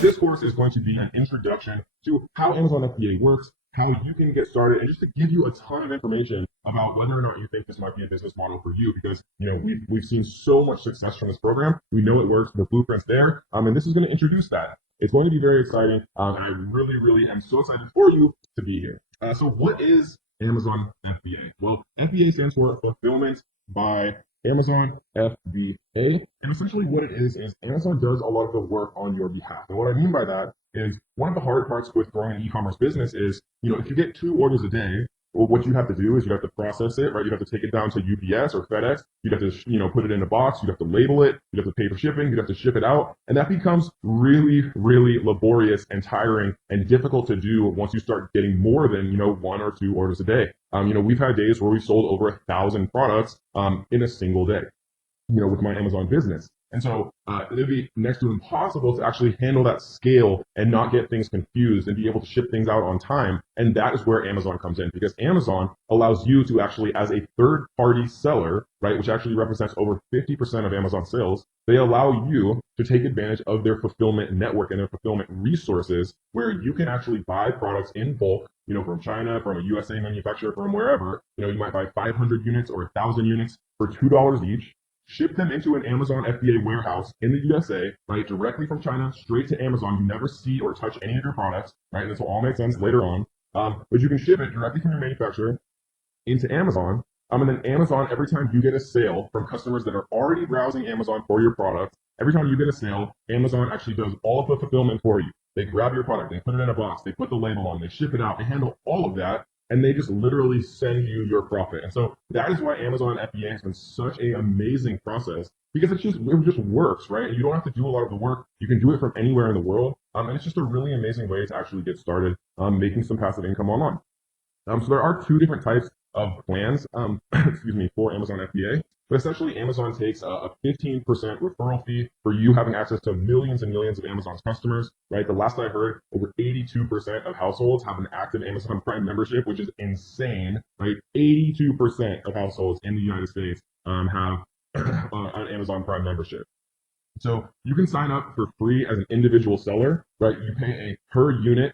This course is going to be an introduction to how Amazon FBA works, how you can get started, and just to give you a ton of information about whether or not you think this might be a business model for you. Because we've seen so much success from this program. We know it works. The blueprint's there, and this is going to introduce that. It's going to be very exciting, and I really am so excited for you to be here. So what is Amazon FBA? Well, FBA stands for Fulfillment by Amazon FBA. And essentially what it is Amazon does a lot of the work on your behalf. And what I mean by that is one of the hard parts with growing an e-commerce business is, if you get 2 orders a day, well, what you have to do is you have to process it, right? You have to take it down to UPS or FedEx. You'd have to, put it in a box. You'd have to label it. You'd have to pay for shipping. You'd have to ship it out. And that becomes really laborious and tiring and difficult to do once you start getting more than, 1 or 2 orders a day. We've had days where we sold over 1,000 products, in a single day, with my Amazon business. And so it'd be next to impossible to actually handle that scale and not get things confused and be able to ship things out on time. And that is where Amazon comes in, because Amazon allows you to actually, as a third-party seller, right, which actually represents over 50% of Amazon sales, they allow you to take advantage of their fulfillment network and their fulfillment resources, where you can actually buy products in bulk, from China, from a USA manufacturer, from wherever. You might buy 500 units or 1,000 units for $2 each. Ship them into an Amazon FBA warehouse in the USA, right, directly from China, straight to Amazon. You never see or touch any of your products, right? And this will all make sense later on. But you can ship it directly from your manufacturer into Amazon. And then Amazon, every time you get a sale from customers that are already browsing Amazon for your product, every time you get a sale, Amazon actually does all of the fulfillment for you. They grab your product, they put it in a box, they put the label on, they ship it out, they handle all of that. And they just literally send you your profit. And so that is why Amazon FBA has been such an amazing process, because it just works, right? And you don't have to do a lot of the work. You can do it from anywhere in the world. And it's just a really amazing way to actually get started making some passive income online. So there are 2 different types of plans, for Amazon FBA. But essentially, Amazon takes a 15% referral fee for you having access to millions and millions of Amazon's customers, right? The last I heard, over 82% of households have an active Amazon Prime membership, which is insane, right? 82% of households in the United States have an Amazon Prime membership. So you can sign up for free as an individual seller, right? You pay a per unit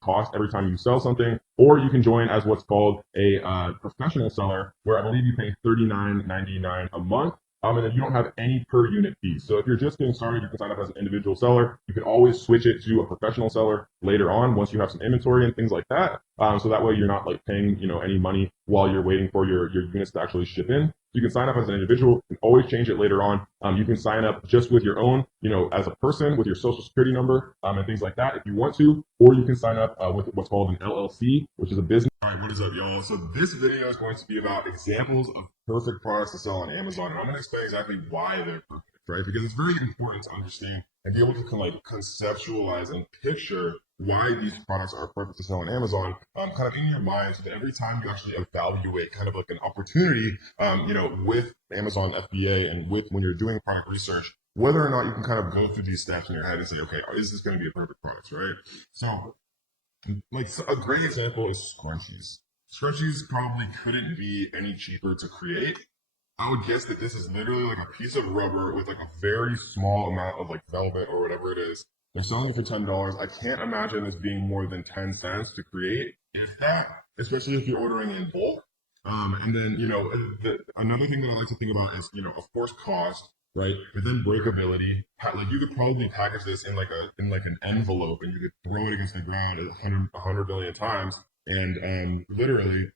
cost every time you sell something, or you can join as what's called a professional seller, where I believe you pay $39.99 a month. And then you don't have any per unit fees. So if you're just getting started, you can sign up as an individual seller. You can always switch it to a professional seller later on once you have some inventory and things like that. So that way you're not paying, any money while you're waiting for your units to actually ship in. You can sign up as an individual and always change it later on. You can sign up just with your own, as a person with your social security number and things like that if you want to, or you can sign up with what's called an LLC, which is a business. All right, what is up, y'all? So this video is going to be about examples of perfect products to sell on Amazon, and I'm going to explain exactly why they're perfect, right? Because it's very important to understand and be able to conceptualize and picture why these products are perfect to sell on Amazon, kind of in your mind, so that every time you actually evaluate kind of like an opportunity, with Amazon FBA and when you're doing product research, whether or not you can kind of go through these steps in your head and say, okay, is this going to be a perfect product, right? So, a great example is scrunchies. Scrunchies probably couldn't be any cheaper to create. I would guess that this is literally like a piece of rubber with a very small amount of velvet or whatever it is. They're selling it for $10. I can't imagine this being more than 10 cents to create, if that, especially if you're ordering in bulk. And then, another thing that I like to think about is, of course, cost, right? But then breakability. You could probably package this in an envelope, and you could throw it against the ground 100 billion times, and literally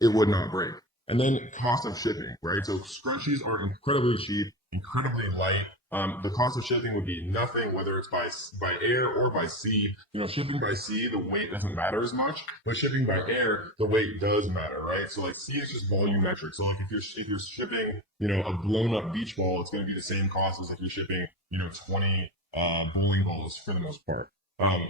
it would not break. And then cost of shipping, right? So scrunchies are incredibly cheap, incredibly light. The cost of shipping would be nothing, whether it's by air or by sea. Shipping by sea, the weight doesn't matter as much, but shipping by air, the weight does matter, right? So sea is just volumetric. So if you're shipping, a blown up beach ball, it's going to be the same cost as if you're shipping, 20 bowling balls for the most part.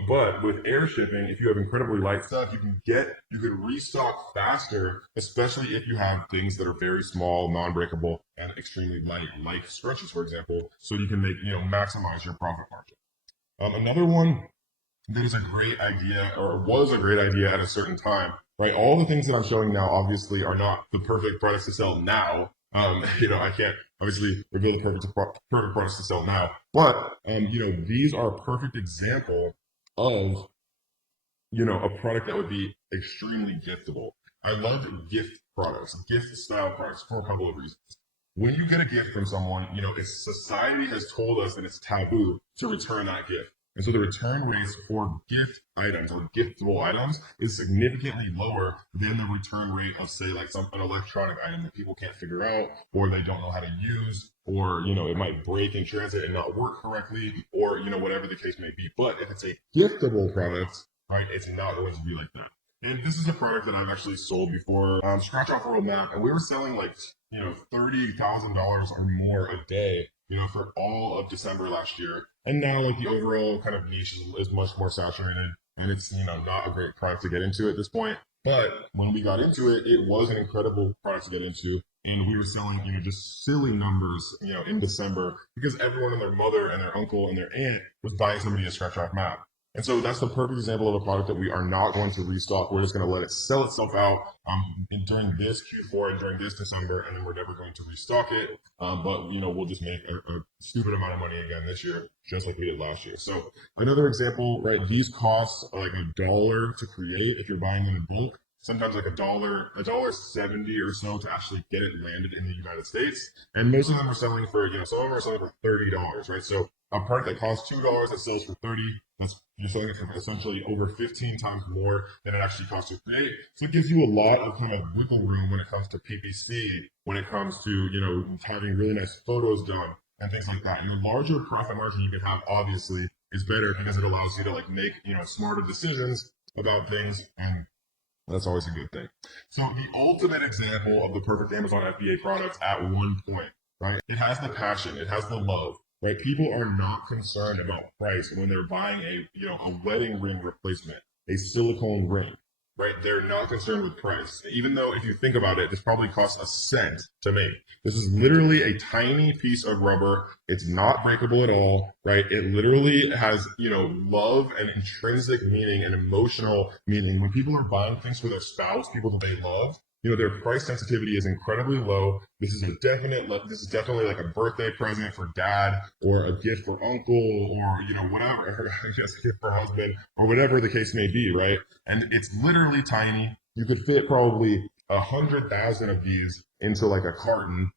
But with air shipping, if you have incredibly light stuff, you can restock faster, especially if you have things that are very small, non-breakable, and extremely light, like scrunchies, for example, so you can maximize your profit margin. Another one that is a great idea, or was a great idea at a certain time, right? All the things that I'm showing now obviously are not the perfect products to sell now, I can't obviously reveal the perfect products to sell now, but these are a perfect example of a product that would be extremely giftable. I love gift products, gift style products for a couple of reasons. When you get a gift from someone, society has told us that it's taboo to return that gift. And so the return rates for gift items or giftable items is significantly lower than the return rate of, say, like an electronic item that people can't figure out, or they don't know how to use, or it might break in transit and not work correctly, or whatever the case may be. But if it's a giftable product, right, it's not going to be like that. And this is a product that I've actually sold before. Scratch Off World Map, and we were selling like $30,000 or more a day, for all of December last year. And now like the overall kind of niche is much more saturated, and it's not a great product to get into at this point. But when we got into it, it was an incredible product to get into. And we were selling, just silly numbers, in December, because everyone and their mother and their uncle and their aunt was buying somebody a Scratch Off Map. And so that's the perfect example of a product that we are not going to restock. We're just going to let it sell itself out during this Q4 and during this December, and then we're never going to restock it. But we'll just make a stupid amount of money again this year, just like we did last year. So another example, right? These costs are like $1 to create if you're buying them in bulk. Sometimes like $1.70 or so to actually get it landed in the United States. And most of them are selling for, some of them are selling for $30, right? So a product that costs $2 that sells for $30, you're selling it for essentially over 15 times more than it actually costs to create. So it gives you a lot of kind of wiggle room when it comes to PPC, when it comes to, having really nice photos done and things like that. And the larger profit margin you can have, obviously, is better because it allows you to like make, smarter decisions about things, and that's always a good thing. So the ultimate example of the perfect Amazon FBA product at one point, right? It has the passion, it has the love, right? People are not concerned about price when they're buying a wedding ring replacement, a silicone ring, right? They're not concerned with price. Even though if you think about it, this probably costs a cent to make. This is literally a tiny piece of rubber. It's not breakable at all, right? It literally has, love and intrinsic meaning and emotional meaning. When people are buying things for their spouse, people that they love, their price sensitivity is incredibly low. This is definitely like a birthday present for dad, or a gift for uncle, or, whatever, I guess a gift for husband, or whatever the case may be, right? And it's literally tiny. You could fit probably 100,000 of these into like a carton,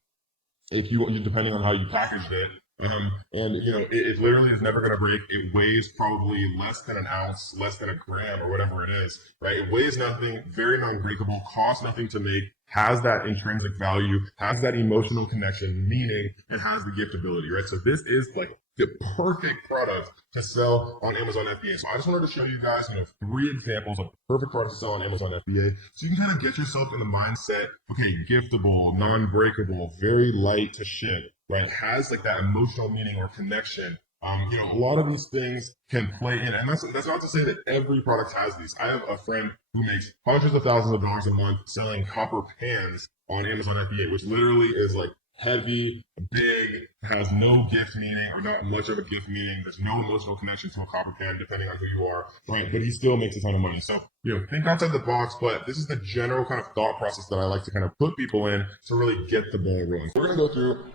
if you depending on how you packaged it. And it literally is never going to break. It weighs probably less than an ounce, less than a gram, or whatever it is, right? It weighs nothing, very non-breakable, costs nothing to make, has that intrinsic value, has that emotional connection, meaning, and has the giftability, right? So this is like the perfect product to sell on Amazon FBA. So I just wanted to show you guys, 3 examples of perfect products to sell on Amazon FBA, so you can kind of get yourself in the mindset, okay, giftable, non-breakable, very light to ship, right? Has like that emotional meaning or connection. A lot of these things can play in, and that's not to say that every product has these. I have a friend who makes hundreds of thousands of dollars a month selling copper pans on Amazon FBA, which literally is like heavy, big, has no gift meaning or not much of a gift meaning. There's no emotional connection to a copper pan, depending on who you are, right? But he still makes a ton of money. So, think outside the box, but this is the general kind of thought process that I like to kind of put people in to really get the ball rolling. We're going to go through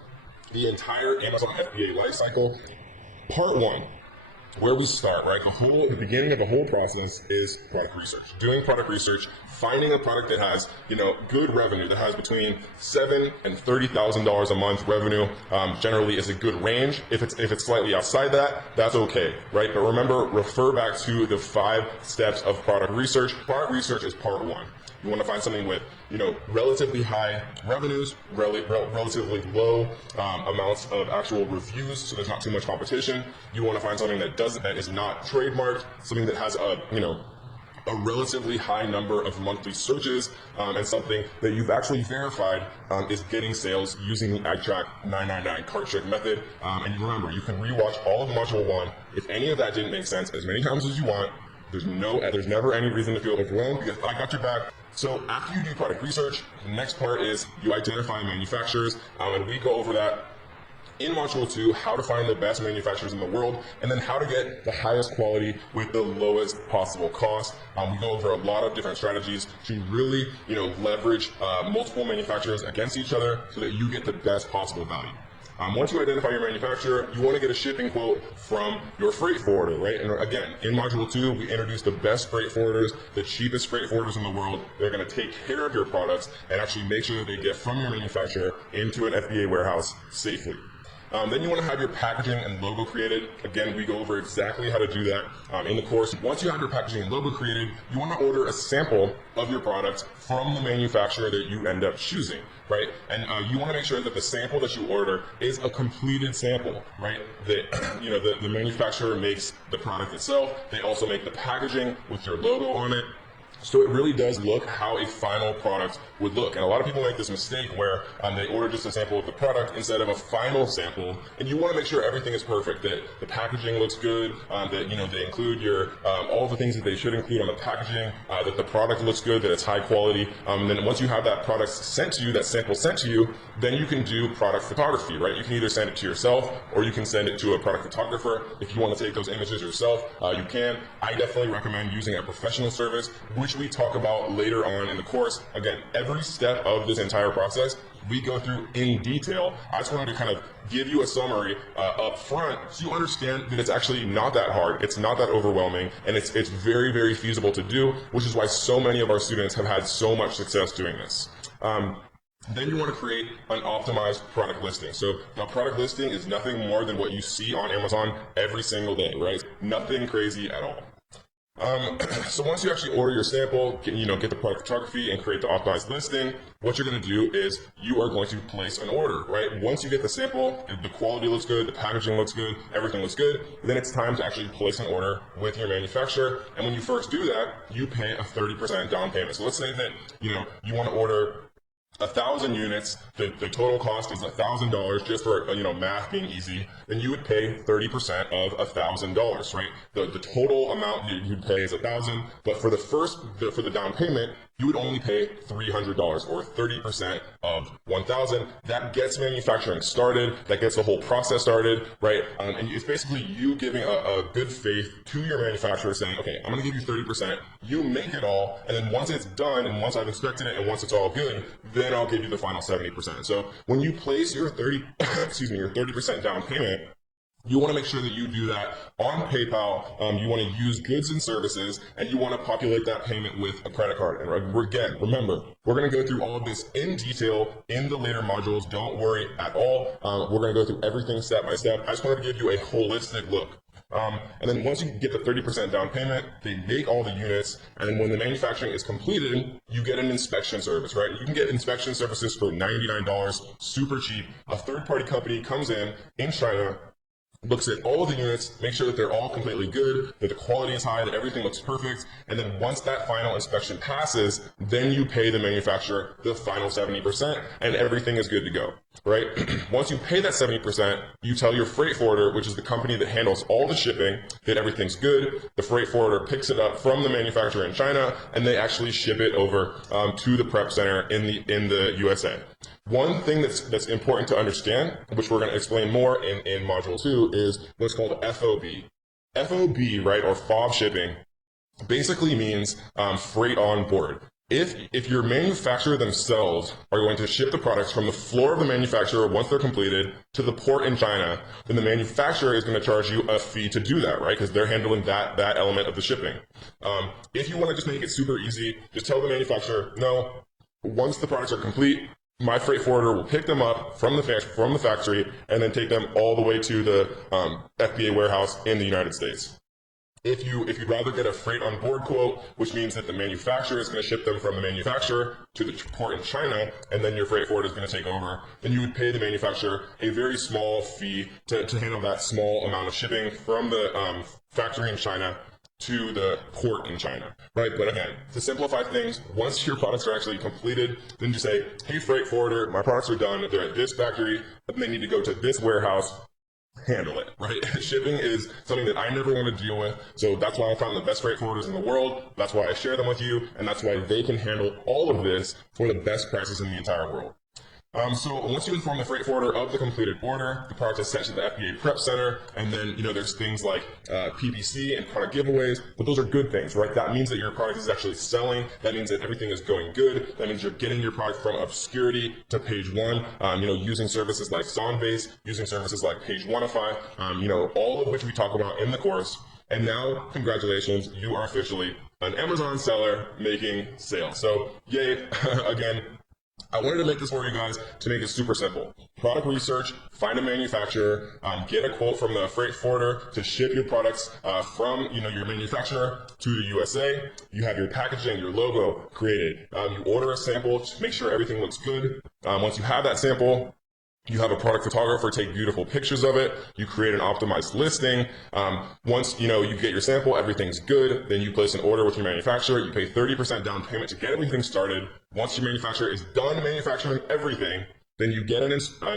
the entire Amazon FBA lifecycle. Part 1, where we start, right? The beginning of the whole process is product research. Doing product research, finding a product that has, good revenue, that has between $7,000 and $30,000 a month revenue, generally is a good range. If it's slightly outside that, that's okay, right? But remember, refer back to the 5 steps of product research. Product research is part 1. You want to find something with, relatively high revenues, relatively low amounts of actual reviews, so there's not too much competition. You want to find something that is not trademarked, something that has a relatively high number of monthly searches, and something that you've actually verified is getting sales using the AgTrack 999 cart trick method. And remember, you can rewatch all of Module 1. If any of that didn't make sense, as many times as you want. There's never any reason to feel overwhelmed, because I got your back. So after you do product research, the next part is you identify manufacturers, and we go over that in Module 2, how to find the best manufacturers in the world, and then how to get the highest quality with the lowest possible cost. We go over a lot of different strategies to really, leverage multiple manufacturers against each other so that you get the best possible value. Once you identify your manufacturer, you want to get a shipping quote from your freight forwarder, right? And again, in Module 2, we introduce the best freight forwarders, the cheapest freight forwarders in the world. They're going to take care of your products and actually make sure that they get from your manufacturer into an FBA warehouse safely. Then you want to have your packaging and logo created. Again, we go over exactly how to do that in the course. Once you have your packaging and logo created, you want to order a sample of your product from the manufacturer that you end up choosing, right? And you want to make sure that the sample that you order is a completed sample, right? That the manufacturer makes the product itself. They also make the packaging with your logo on it. So it really does look how a final product would look. And a lot of people make this mistake where they order just a sample of the product instead of a final sample. And you want to make sure everything is perfect, that the packaging looks good, that they include your all the things that they should include on the packaging, that the product looks good, that it's high quality. And then once you have that product sent to you, that sample sent to you, then you can do product photography, right? You can either send it to yourself or you can send it to a product photographer. If you want to take those images yourself, you can. I definitely recommend using a professional service, which we talk about later on in the course. Again, every step of this entire process we go through in detail. I just wanted to kind of give you a summary up front so you understand that it's actually not that hard, it's not that overwhelming, and it's very, very feasible to do, which is why so many of our students have had so much success doing this. Then you want to create an optimized product listing. So now product listing is nothing more than what you see on Amazon every single day, right? Nothing crazy at all. So once you actually order your sample, get the product photography and create the optimized listing, what you're going to do is you are going to place an order, right? Once you get the sample, the quality looks good, the packaging looks good, everything looks good, then it's time to actually place an order with your manufacturer. And when you first do that, you pay a 30% down payment. So let's say that, you want to order 1,000 units, the total cost is $1,000, just for math being easy, then you would pay 30% of $1,000, right? The total amount you'd pay is $1,000, but for the down payment, you would only pay $300 or 30% of $1,000. That gets manufacturing started, that gets the whole process started, right? And it's basically you giving a good faith to your manufacturer saying, okay, I'm gonna give you 30%, you make it all, and then once it's done, and once I've inspected it, and once it's all good, then I'll give you the final 70%. So when you place your 30% down payment, you want to make sure that you do that on PayPal. You want to use goods and services, and you want to populate that payment with a credit card. And again, remember, we're going to go through all of this in detail in the later modules. Don't worry at all. We're going to go through everything step by step. I just wanted to give you a holistic look. And then once you get the 30% down payment, they make all the units, and then when the manufacturing is completed, you get an inspection service, right? You can get inspection services for $99, super cheap. A third-party company comes in China, looks at all of the units, make sure that they're all completely good, that the quality is high, that everything looks perfect, and then once that final inspection passes, then you pay the manufacturer the final 70%, and everything is good to go, right? Once you pay that 70%, you tell your freight forwarder, which is the company that handles all the shipping, that everything's good. The freight forwarder picks it up from the manufacturer in China, and they actually ship it over to the prep center in the USA. One thing that's important to understand, which we're going to explain more in Module 2, is what's called FOB. FOB, right, or FOB shipping, basically means freight on board. If your manufacturer themselves are going to ship the products from the floor of the manufacturer once they're completed to the port in China, then the manufacturer is going to charge you a fee to do that, right? Because they're handling that element of the shipping. If you want to just make it super easy, just tell the manufacturer, no, once the products are complete, my freight forwarder will pick them up from the factory and then take them all the way to the FBA warehouse in the United States. If you'd rather get a freight on board quote, which means that the manufacturer is going to ship them from the manufacturer to the port in China, and then your freight forwarder is going to take over, then you would pay the manufacturer a very small fee to handle that small amount of shipping from the factory in China to the port in China, right? But again, to simplify things, once your products are actually completed, then you say, hey, freight forwarder, my products are done, they're at this factory, but they need to go to this warehouse, handle it, right? Shipping is something that I never want to deal with, so that's why I found the best freight forwarders in the world, that's why I share them with you, and that's why they can handle all of this for the best prices in the entire world. So once you inform the freight forwarder of the completed order, the product is sent to the FBA prep center, and then there's things like PPC and product giveaways, but those are good things, right? That means that your product is actually selling. That means that everything is going good. That means you're getting your product from obscurity to page one. Using services like Sonbase, using services like Page Oneify, all of which we talk about in the course. And now, congratulations, you are officially an Amazon seller making sales. So, yay! Again, I wanted to make this for you guys to make it super simple. Product research, find a manufacturer, get a quote from the freight forwarder to ship your products from your manufacturer to the USA. You have your packaging, your logo created. You order a sample to make sure everything looks good. Once you have that sample, you have a product photographer take beautiful pictures of it. You create an optimized listing. Once you get your sample, everything's good. Then you place an order with your manufacturer. You pay 30% down payment to get everything started. Once your manufacturer is done manufacturing everything, then you get an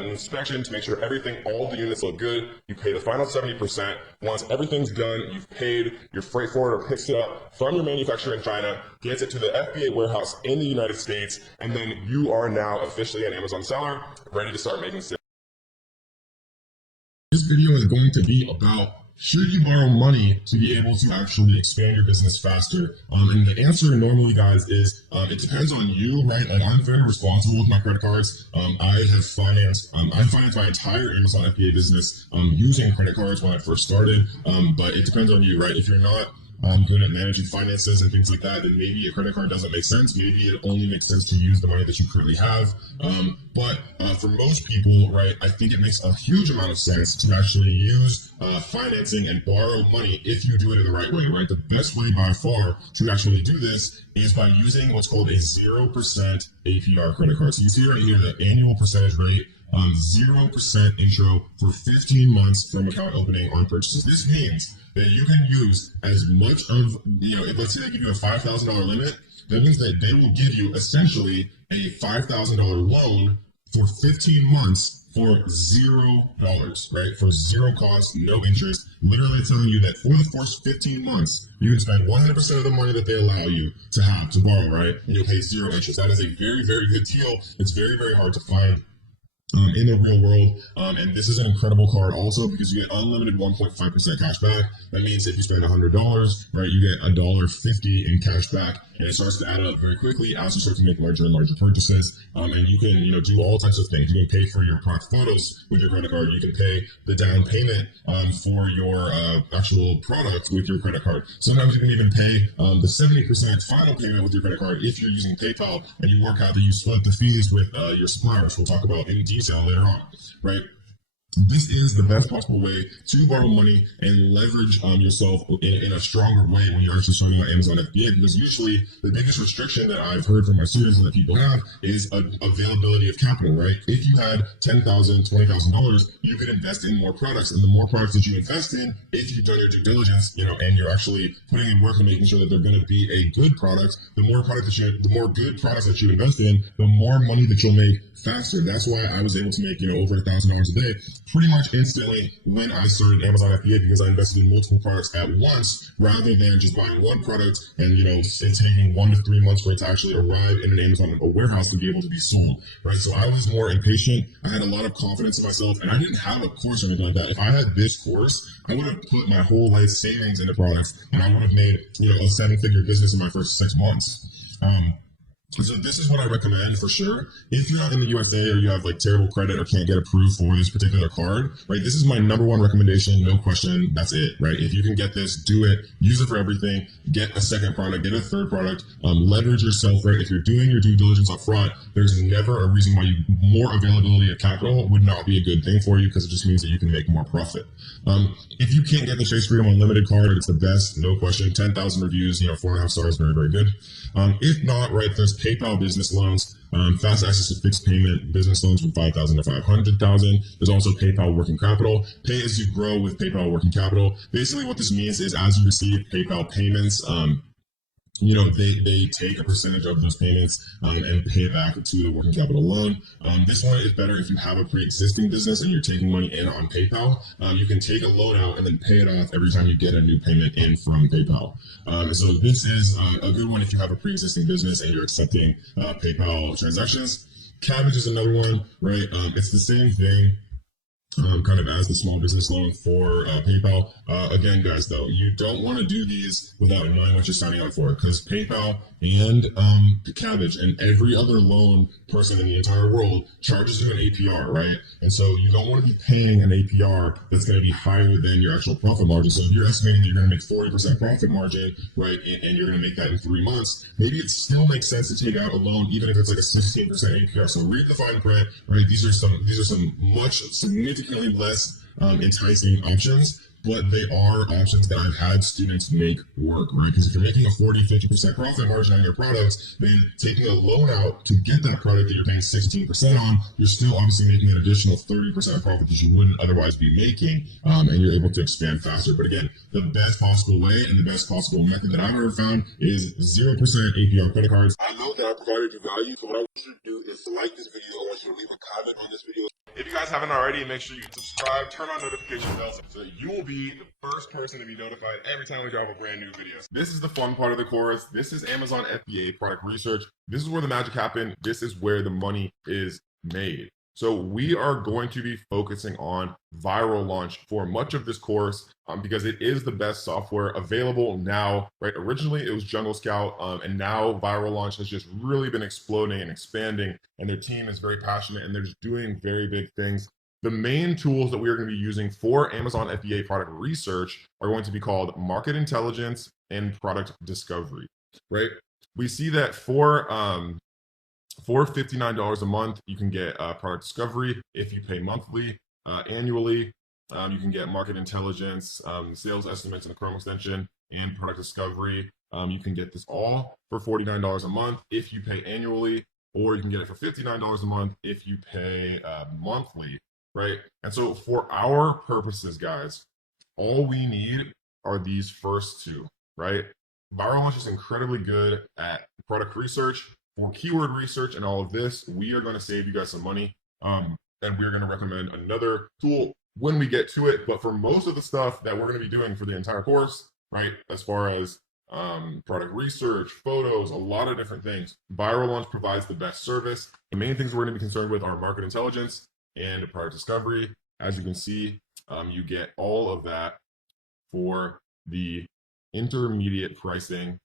inspection to make sure all the units look good. You pay the final 70%. Once everything's done, you've paid, your freight forwarder picks it up from your manufacturer in China, gets it to the FBA warehouse in the United States, and then you are now officially an Amazon seller, ready to start making sales. This video is going to be about, should you borrow money to be able to actually expand your business faster? And the answer normally, guys, is it depends on you, right? Like, I'm very responsible with my credit cards. I financed my entire Amazon FBA business using credit cards when I first started. But it depends on you, right? If you're not good at managing finances and things like that, then maybe a credit card doesn't make sense. Maybe it only makes sense to use the money that you currently have. But for most people, right, I think it makes a huge amount of sense to actually use financing and borrow money if you do it in the right way, right? The best way by far to actually do this is by using what's called a 0% APR credit card. So you see right here the annual percentage rate, 0% intro for 15 months from account opening on purchases. This means that you can use as much of, if let's say they give you a $5,000 limit, that means that they will give you essentially a $5,000 loan for 15 months for $0, right? For zero cost, no interest. Literally telling you that for the first 15 months, you can spend 100% of the money that they allow you to have to borrow, right? And you'll pay zero interest. That is a very, very good deal. It's very, very hard to find in the real world, and this is an incredible card also because you get unlimited 1.5% cash back. That means if you spend $100, right, you get $1.50 in cash back, and it starts to add up very quickly as you start to make larger and larger purchases. And you can do all types of things. You can pay for your product photos with your credit card. You can pay the down payment for your actual product with your credit card. Sometimes you can even pay the 70% final payment with your credit card if you're using PayPal, and you work out that you split the fees with your suppliers. We'll talk about in detail later on, right? This is the best possible way to borrow money and leverage yourself in a stronger way when you're actually starting on Amazon FBA, because usually the biggest restriction that I've heard from my students and that people have is availability of capital, right? If you had $10,000, $20,000, you could invest in more products, and the more products that you invest in, if you've done your due diligence, and you're actually putting in work and making sure that they're going to be a good product, the more good products that you invest in, the more money that you'll make faster. That's why I was able to make, over $1,000 a day pretty much instantly when I started Amazon FBA, because I invested in multiple products at once rather than just buying one product and, it taking 1 to 3 months for it to actually arrive in an Amazon warehouse to be able to be sold, right? So I was more impatient. I had a lot of confidence in myself, and I didn't have a course or anything like that. If I had this course, I would have put my whole life savings into products, and I would have made, a 7-figure business in my first 6 months. So this is what I recommend for sure. If you're not in the USA or you have terrible credit or can't get approved for this particular card, right? This is my #1 recommendation, no question. That's it, right? If you can get this, do it. Use it for everything. Get a second product, get a third product. Leverage yourself, right? If you're doing your due diligence up front, there's never a reason why more availability of capital would not be a good thing for you, because it just means that you can make more profit. If you can't get the Chase Freedom Unlimited card, it's the best, no question. 10,000 reviews, 4.5 stars, very, very good. If not, right, there's PayPal business loans, fast access to fixed payment business loans from $5,000 to $500,000. There's also PayPal working capital. Pay as you grow with PayPal working capital. Basically, what this means is as you receive PayPal payments, they take a percentage of those payments and pay it back to the working capital loan. This one is better if you have a pre-existing business and you're taking money in on PayPal. You can take a loan out and then pay it off every time you get a new payment in from PayPal. So this is a good one if you have a pre-existing business and you're accepting PayPal transactions. Cabbage is another one, right? It's the same thing. Kind of as the small business loan for PayPal. Again, guys, though, you don't want to do these without knowing what you're signing up for, because PayPal and Cabbage and every other loan person in the entire world charges you an APR, right? And so you don't want to be paying an APR that's going to be higher than your actual profit margin. So if you're estimating that you're going to make 40% profit margin, right, and you're going to make that in 3 months, maybe it still makes sense to take out a loan, even if it's like a 16% APR. So read the fine print, right? These are some much significantly less enticing options, but they are options that I've had students make work, right? Because if you're making a 40-50% profit margin on your products, then taking a loan out to get that product that you're paying 16% on, you're still obviously making an additional 30% profit that you wouldn't otherwise be making, and you're able to expand faster. But again, the best possible way and the best possible method that I've ever found is 0% APR credit cards. I know that I provided you value, so what I want you to do is to like this video. I want you to leave a comment on this video. If you guys haven't already, make sure you subscribe, turn on notification bells, so that you will be the first person to be notified every time we drop a brand new video. This is the fun part of the course. This is Amazon FBA product research. This is where the magic happens. This is where the money is made. So we are going to be focusing on viral launch for much of this course because it is the best software available now, right? Originally it was Jungle Scout, and now viral launch has just really been exploding and expanding, and their team is very passionate and they're just doing very big things. The main tools that we are going to be using for Amazon FBA product research are going to be called market intelligence and product discovery, right? We see that for $59 a month, you can get product discovery. If you pay monthly, annually, you can get market intelligence, sales estimates in the Chrome extension, and product discovery. You can get this all for $49 a month if you pay annually, or you can get it for $59 a month if you pay monthly, right? And so for our purposes, guys, all we need are these first two, right? Viral Launch is incredibly good at product research. For keyword research and all of this, we are going to save you guys some money, and we're going to recommend another tool when we get to it. But for most of the stuff that we're going to be doing for the entire course, right, as far as product research, photos, a lot of different things, Viral Launch provides the best service. The main things we're going to be concerned with are market intelligence and product discovery. As you can see, you get all of that for the intermediate pricing.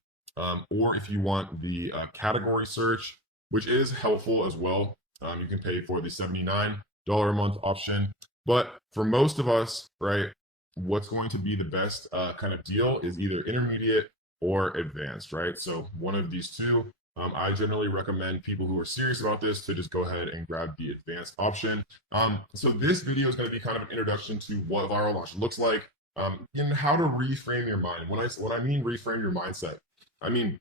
Or if you want the category search, which is helpful as well, you can pay for the $79 a month option. But for most of us, right, what's going to be the best kind of deal is either intermediate or advanced, right? So one of these two. I generally recommend people who are serious about this to just go ahead and grab the advanced option. So this video is going to be kind of an introduction to what viral launch looks like, and how to reframe your mind. When I mean reframe your mindset, I mean,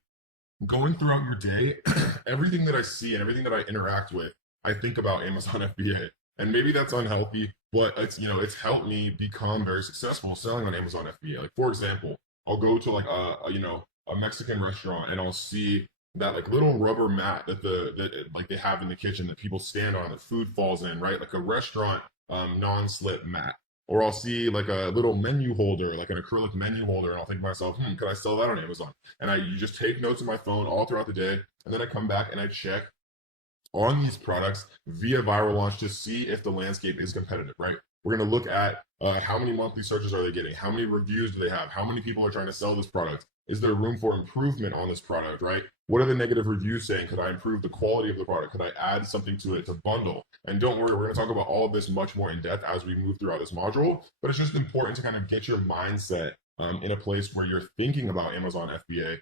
going throughout your day, everything that I see and everything that I interact with, I think about Amazon FBA. And maybe that's unhealthy, but it's helped me become very successful selling on Amazon FBA. Like, for example, I'll go to like a Mexican restaurant and I'll see that like little rubber mat that like they have in the kitchen that people stand on that food falls in, right? Like a restaurant non-slip mat. Or I'll see like a little menu holder, like an acrylic menu holder, and I'll think to myself, could I sell that on Amazon? And you just take notes on my phone all throughout the day, and then I come back and I check on these products via Viral Launch to see if the landscape is competitive, right? We're going to look at how many monthly searches are they getting? How many reviews do they have? How many people are trying to sell this product? Is there room for improvement on this product, right? What are the negative reviews saying? Could I improve the quality of the product? Could I add something to it to bundle? And don't worry, we're going to talk about all of this much more in depth as we move throughout this module, but it's just important to kind of get your mindset in a place where you're thinking about Amazon FBA,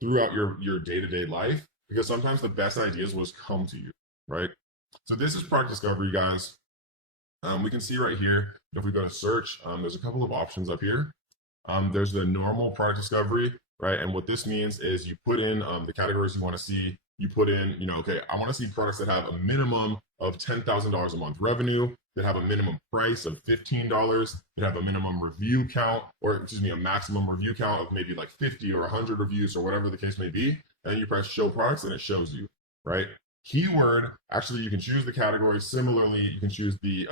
throughout your day-to-day life, because sometimes the best ideas will just come to you, right? So this is product discovery, guys. We can see right here, if we go to search, there's a couple of options up here. There's the normal product discovery, right? And what this means is you put in the categories you want to see. You put in, okay, I want to see products that have a minimum of $10,000 a month revenue, that have a minimum price of $15, that have a minimum review count, or a maximum review count of maybe like 50 or 100 reviews or whatever the case may be. And you press show products and it shows you, right? Keyword, actually, you can choose the category. Similarly, you can choose the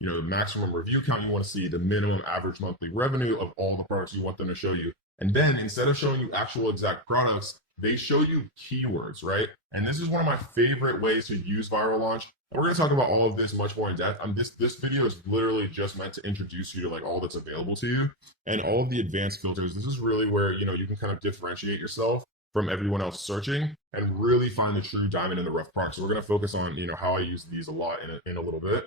the maximum review count you want to see, the minimum average monthly revenue of all the products you want them to show you. And then instead of showing you actual exact products, they show you keywords, right? And this is one of my favorite ways to use viral launch. And we're going to talk about all of this much more in depth. This video is literally just meant to introduce you to like all that's available to you and all of the advanced filters. This is really where, you know, you can kind of differentiate yourself from everyone else searching and really find the true diamond in the rough product. So we're going to focus on, you know, how I use these a lot in a little bit.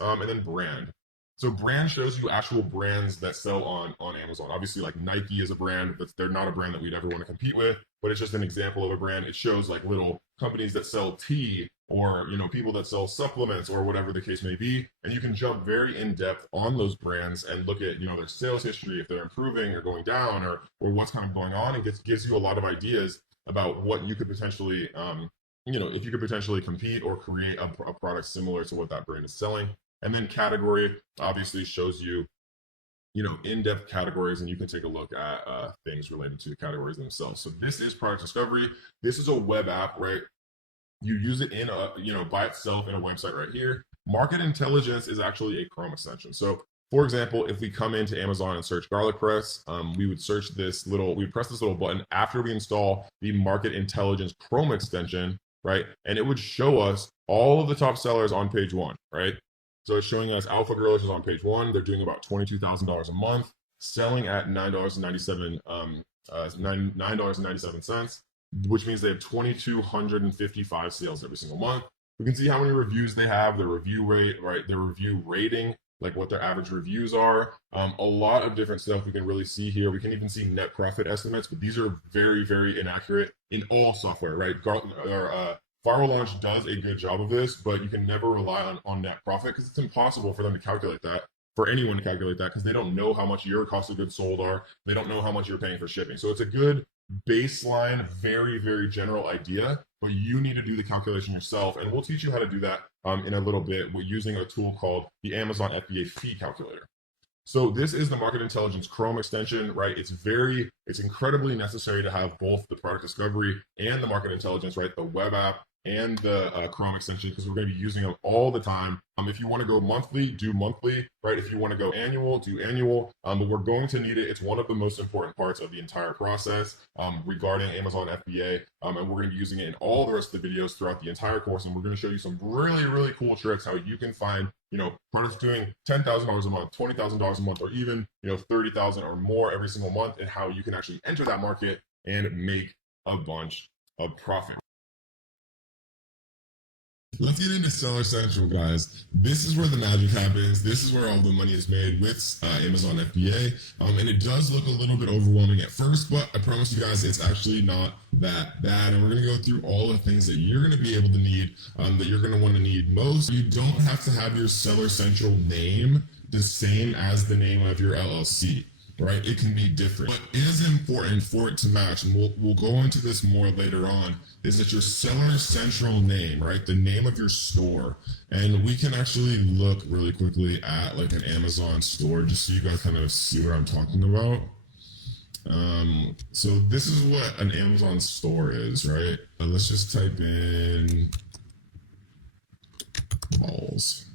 And then brand. So brand shows you actual brands that sell on Amazon. Obviously, like Nike is a brand, but they're not a brand that we'd ever want to compete with, but it's just an example of a brand. It shows like little companies that sell tea, or, you know, people that sell supplements, or whatever the case may be. And you can jump very in depth on those brands and look at, you know, their sales history, if they're improving or going down, or what's kind of going on, and gives you a lot of ideas about what you could potentially, you know, if you could potentially compete or create a product similar to what that brand is selling. And then category obviously shows you, you know, in-depth categories, and you can take a look at things related to the categories themselves. So this is product discovery. This is a web app, right? You use it in a, you know, by itself in a website right here. Market intelligence is actually a Chrome extension. So for example, if we come into Amazon and search garlic press, we would search this little, we press this little button after we install the market intelligence Chrome extension, right? And it would show us all of the top sellers on page 1, right? So it's showing us Alpha Grillers is on page 1. They're doing about $22,000 a month, selling at $9.97, which means they have 2,255 sales every single month. We can see how many reviews they have, their review rate, right? Their review rating, like what their average reviews are. A lot of different stuff we can really see here. We can even see net profit estimates, but these are very, very inaccurate in all software, right? Viral Launch does a good job of this, but you can never rely on net profit, because it's impossible for them to calculate that, for anyone to calculate that, because they don't know how much your cost of goods sold are. They don't know how much you're paying for shipping. So it's a good baseline, very, very general idea, but you need to do the calculation yourself. And we'll teach you how to do that in a little bit. We're using a tool called the Amazon FBA fee calculator. So this is the market intelligence Chrome extension, right? It's incredibly necessary to have both the product discovery and the market intelligence, right? The web app and the Chrome extension, because we're going to be using them all the time. If you want to go monthly, do monthly, right? If you want to go annual, do annual, but we're going to need it. It's one of the most important parts of the entire process regarding Amazon FBA, and we're going to be using it in all the rest of the videos throughout the entire course, and we're going to show you some really, really cool tricks how you can find, you know, products doing $10,000 a month, $20,000 a month, or even, you know, $30,000 or more every single month, and how you can actually enter that market and make a bunch of profit. Let's get into Seller Central, guys. This is where the magic happens. This is where all the money is made with Amazon FBA. And it does look a little bit overwhelming at first, but I promise you guys it's actually not that bad. And we're going to go through all the things that you're going to be able to need, that you're going to want to need most. You don't have to have your Seller Central name the same as the name of your LLC. Right? It can be different. What is important for it to match, and we'll go into this more later on, is that your Seller Central name, right? The name of your store. And we can actually look really quickly at like an Amazon store, just so you guys kind of see what I'm talking about. So this is what an Amazon store is, right? Let's just type in balls.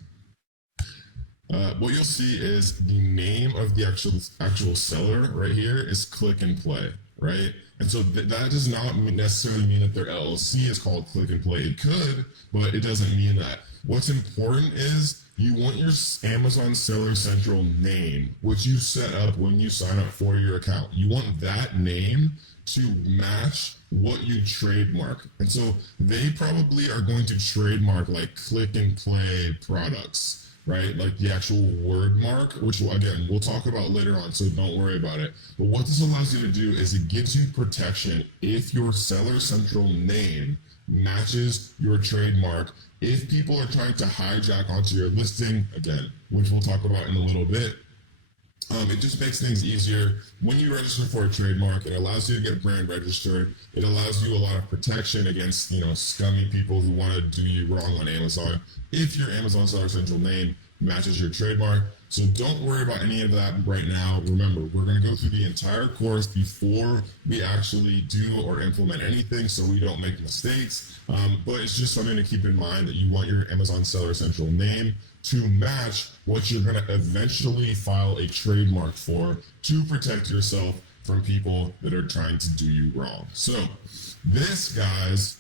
What you'll see is the name of the actual seller right here is Click and Play, right? And so that does not necessarily mean that their LLC is called Click and Play. It could, but it doesn't mean that. What's important is you want your Amazon Seller Central name, which you set up when you sign up for your account. You want that name to match what you trademark. And so they probably are going to trademark like Click and Play products, right? Like the actual word mark, which again, we'll talk about later on, so don't worry about it. But what this allows you to do is it gives you protection if your Seller Central name matches your trademark. If people are trying to hijack onto your listing, again, which we'll talk about in a little bit, it just makes things easier. When you register for a trademark, it allows you to get brand registered. It allows you a lot of protection against, you know, scummy people who want to do you wrong on Amazon if your Amazon Seller Central name matches your trademark. So don't worry about any of that right now. Remember, we're going to go through the entire course before we actually do or implement anything, so we don't make mistakes. But it's just something to keep in mind, that you want your Amazon Seller Central name to match what you're going to eventually file a trademark for, to protect yourself from people that are trying to do you wrong. So this, guys,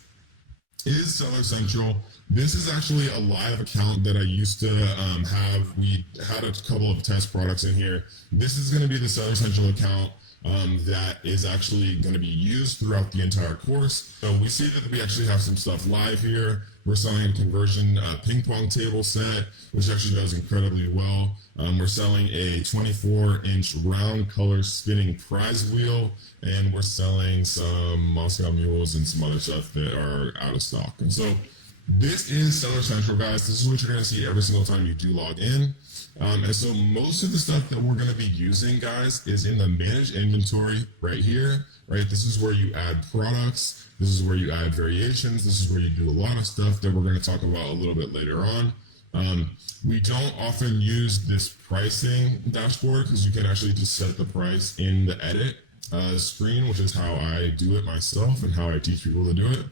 is Seller Central. This is actually a live account that I used to have. We had a couple of test products in here. This is going to be the Seller Central account that is actually going to be used throughout the entire course. So we see that we actually have some stuff live here. We're selling a conversion ping pong table set, which actually does incredibly well. We're selling a 24-inch round color spinning prize wheel, and we're selling some Moscow mules and some other stuff that are out of stock. And so this is Seller Central, guys. This is what you're going to see every single time you do log in. And so most of the stuff that we're going to be using, guys, is in the manage inventory right here, right? This is where you add products. This is where you add variations. This is where you do a lot of stuff that we're going to talk about a little bit later on. We don't often use this pricing dashboard because you can actually just set the price in the edit screen, which is how I do it myself and how I teach people to do it.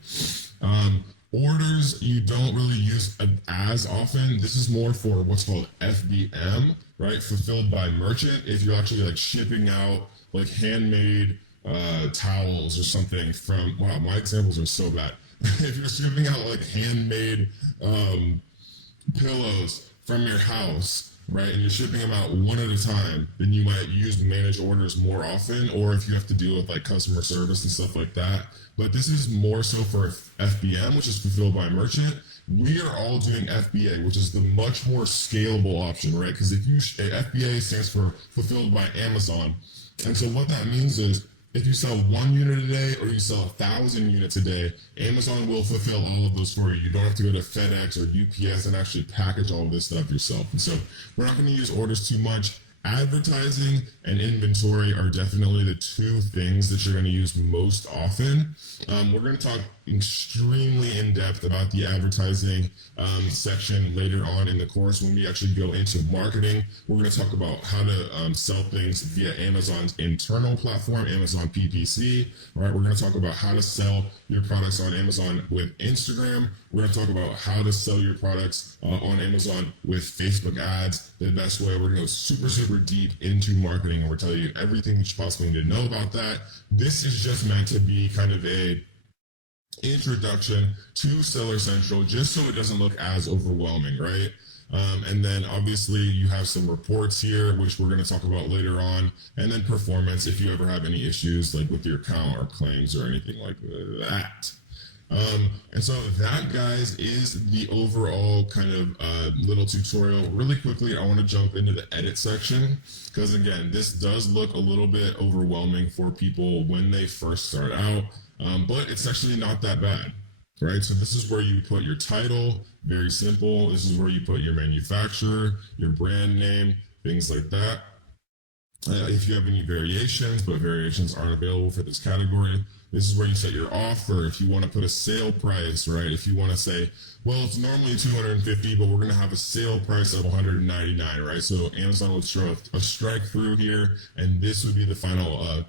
Orders you don't really use as often. This is more for what's called FBM, right? Fulfilled by merchant. If you're actually like shipping out like handmade towels or something from, wow, my examples are so bad. If you're shipping out like handmade pillows from your house, right, and you're shipping them out one at a time, then you might use manage orders more often, or if you have to deal with like customer service and stuff like that. But this is more so for FBM, which is fulfilled by merchant. We are all doing FBA, which is the much more scalable option, right? Because if you FBA stands for fulfilled by Amazon, and so what that means is if you sell 1 unit a day or you sell 1,000 units a day, Amazon will fulfill all of those for you. You don't have to go to FedEx or UPS and actually package all of this stuff yourself. And so we're not going to use orders too much. Advertising and inventory are definitely the two things that you're going to use most often. We're going to talk extremely in depth about the advertising section later on in the course when we actually go into marketing. We're going to talk about how to sell things via Amazon's internal platform, Amazon PPC. Right? We're going to talk about how to sell your products on Amazon with Instagram. We're going to talk about how to sell your products on Amazon with Facebook ads, the best way. We're going to go super deep into marketing, and we're telling you everything you possibly need to know about that. This is just meant to be kind of a introduction to Seller Central, just so it doesn't look as overwhelming, right? And then obviously you have some reports here, which we're going to talk about later on, and then performance if you ever have any issues like with your account or claims or anything like that. And so that, guys, is the overall kind of little tutorial. Really quickly, I want to jump into the edit section because, again, this does look a little bit overwhelming for people when they first start out, but it's actually not that bad, right? So this is where you put your title, very simple. This is where you put your manufacturer, your brand name, things like that. If you have any variations, but variations aren't available for this category, this is where you set your offer. If you want to put a sale price, right? If you want to say, well, it's normally $250, but we're going to have a sale price of $199, right? So Amazon would throw a strike through here, and this would be the final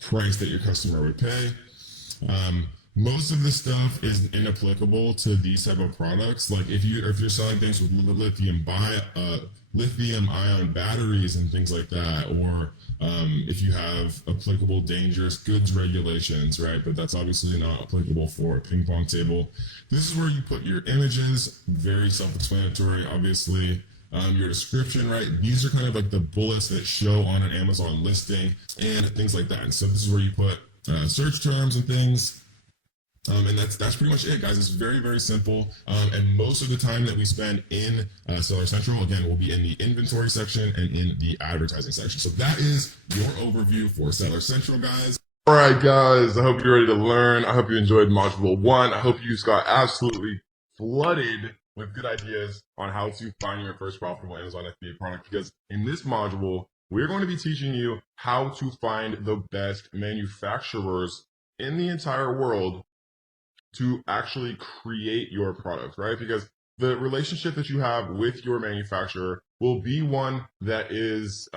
price that your customer would pay. Most of this stuff is inapplicable to these type of products. Like if you're selling things with lithium ion batteries and things like that, or if you have applicable dangerous goods regulations, right? But that's obviously not applicable for a ping pong table. This is where you put your images, very self-explanatory, obviously. Your description, right? These are kind of like the bullets that show on an Amazon listing and things like that. And so this is where you put search terms and things. And that's pretty much it, guys. It's very simple. And most of the time that we spend in Seller Central, again, will be in the inventory section and in the advertising section. So that is your overview for Seller Central, guys. All right, guys. I hope you're ready to learn. I hope you enjoyed Module 1. I hope you just got absolutely flooded with good ideas on how to find your first profitable Amazon FBA product. Because in this module, we're going to be teaching you how to find the best manufacturers in the entire world to actually create your product, right? Because the relationship that you have with your manufacturer will be one that is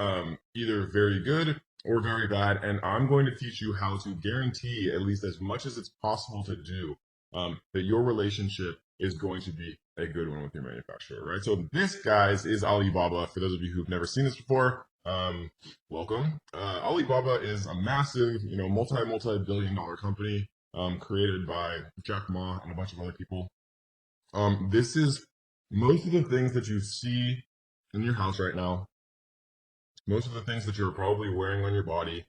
either very good or very bad. And I'm going to teach you how to guarantee, at least as much as it's possible to do, that your relationship is going to be a good one with your manufacturer, right? So this, guys, is Alibaba. For those of you who've never seen this before, Welcome. Alibaba is a massive, multi-billion dollar company, created by Jack Ma and a bunch of other people. This is most of the things that you see in your house right now. Most of the things that you're probably wearing on your body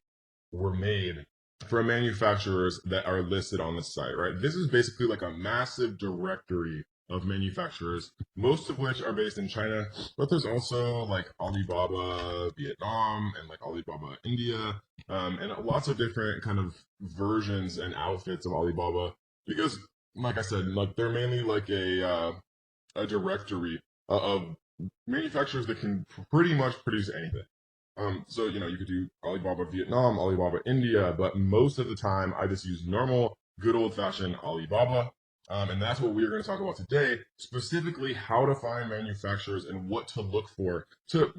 were made from manufacturers that are listed on the site, right? This is basically like a massive directory of manufacturers, most of which are based in China, but there's also like Alibaba Vietnam and like Alibaba India, and lots of different kind of versions and outfits of Alibaba because, like I said, like they're mainly like a directory of manufacturers that can pretty much produce anything. So you could do Alibaba Vietnam, Alibaba India, but most of the time I just use normal, good old fashioned Alibaba. And that's what we're going to talk about today, specifically how to find manufacturers and what to look for to,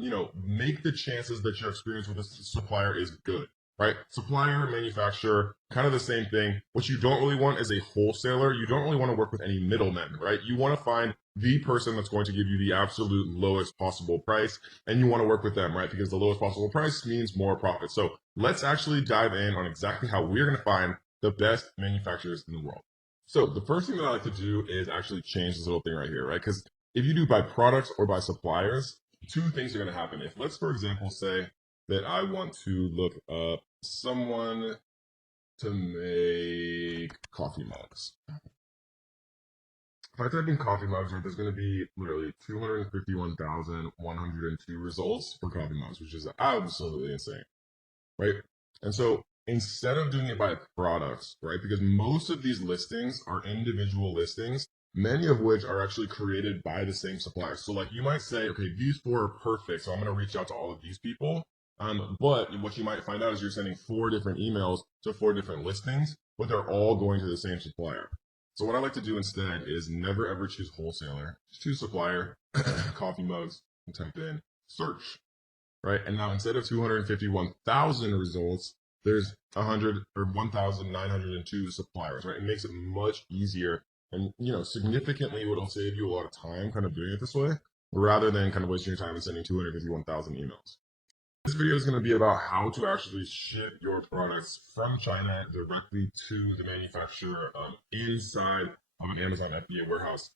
make the chances that your experience with a supplier is good, right? Supplier, manufacturer, kind of the same thing. What you don't really want is a wholesaler. You don't really want to work with any middlemen, right? You want to find the person that's going to give you the absolute lowest possible price, and you want to work with them, right? Because the lowest possible price means more profit. So let's actually dive in on exactly how we're going to find the best manufacturers in the world. So the first thing that I like to do is actually change this little thing right here, right? Because if you do by products or by suppliers, two things are going to happen. If let's, for example, say that I want to look up someone to make coffee mugs. If I type in coffee mugs, there's going to be literally 251,102 results for coffee mugs, which is absolutely insane, right? And so instead of doing it by products, right, because most of these listings are individual listings, many of which are actually created by the same supplier. So like you might say, okay, these four are perfect, so I'm going to reach out to all of these people. But what you might find out is you're sending 4 different emails to 4 different listings, but they're all going to the same supplier. So what I like to do instead is never ever choose wholesaler, just choose supplier, coffee mugs, and type in search, right? And now instead of 251,000 results, there's 100 or 1,902 suppliers, right? It makes it much easier, and significantly it'll save you a lot of time kind of doing it this way, rather than kind of wasting your time and sending 251,000 emails. This video is going to be about how to actually ship your products from China directly to the manufacturer inside of an Amazon FBA warehouse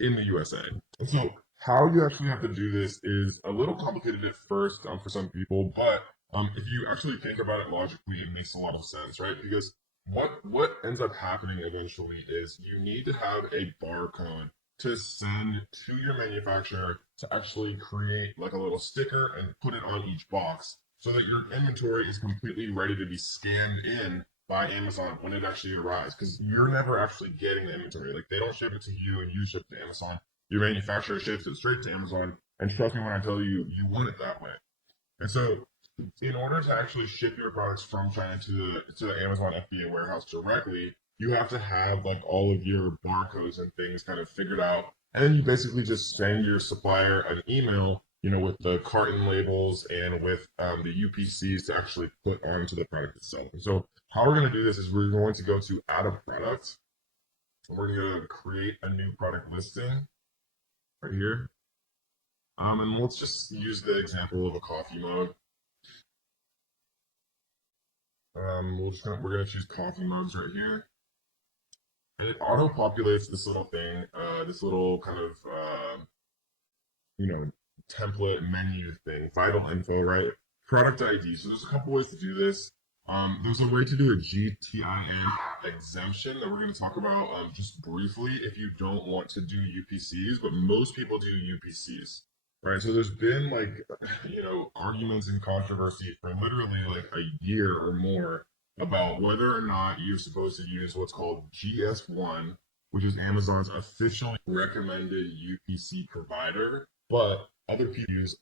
in the USA. And so how you actually have to do this is a little complicated at first for some people, but if you actually think about it logically, it makes a lot of sense, right? Because what ends up happening eventually is you need to have a barcode to send to your manufacturer to actually create like a little sticker and put it on each box so that your inventory is completely ready to be scanned in by Amazon when it actually arrives, because you're never actually getting the inventory. Like they don't ship it to you and you ship it to Amazon. Your manufacturer ships it straight to Amazon, and trust me when I tell you, you want it that way. And so, in order to actually ship your products from China to the Amazon FBA warehouse directly, you have to have like all of your barcodes and things kind of figured out, and then you basically just send your supplier an email, with the carton labels and with the UPCs to actually put onto the product itself. And so, how we're going to do this is we're going to go to add a product, and we're going to create a new product listing right here. And let's just use the example of a coffee mug. We're gonna choose coffee mugs right here, and it auto populates this little thing, this little kind of you know template menu thing, vital info, right? Product ID. So there's a couple ways to do this. There's a way to do a GTIN exemption that we're going to talk about just briefly if you don't want to do UPCs, but most people do UPCs, right? So there's been like, arguments and controversy for literally like a year or more about whether or not you're supposed to use what's called GS1, which is Amazon's officially recommended UPC provider, but other people use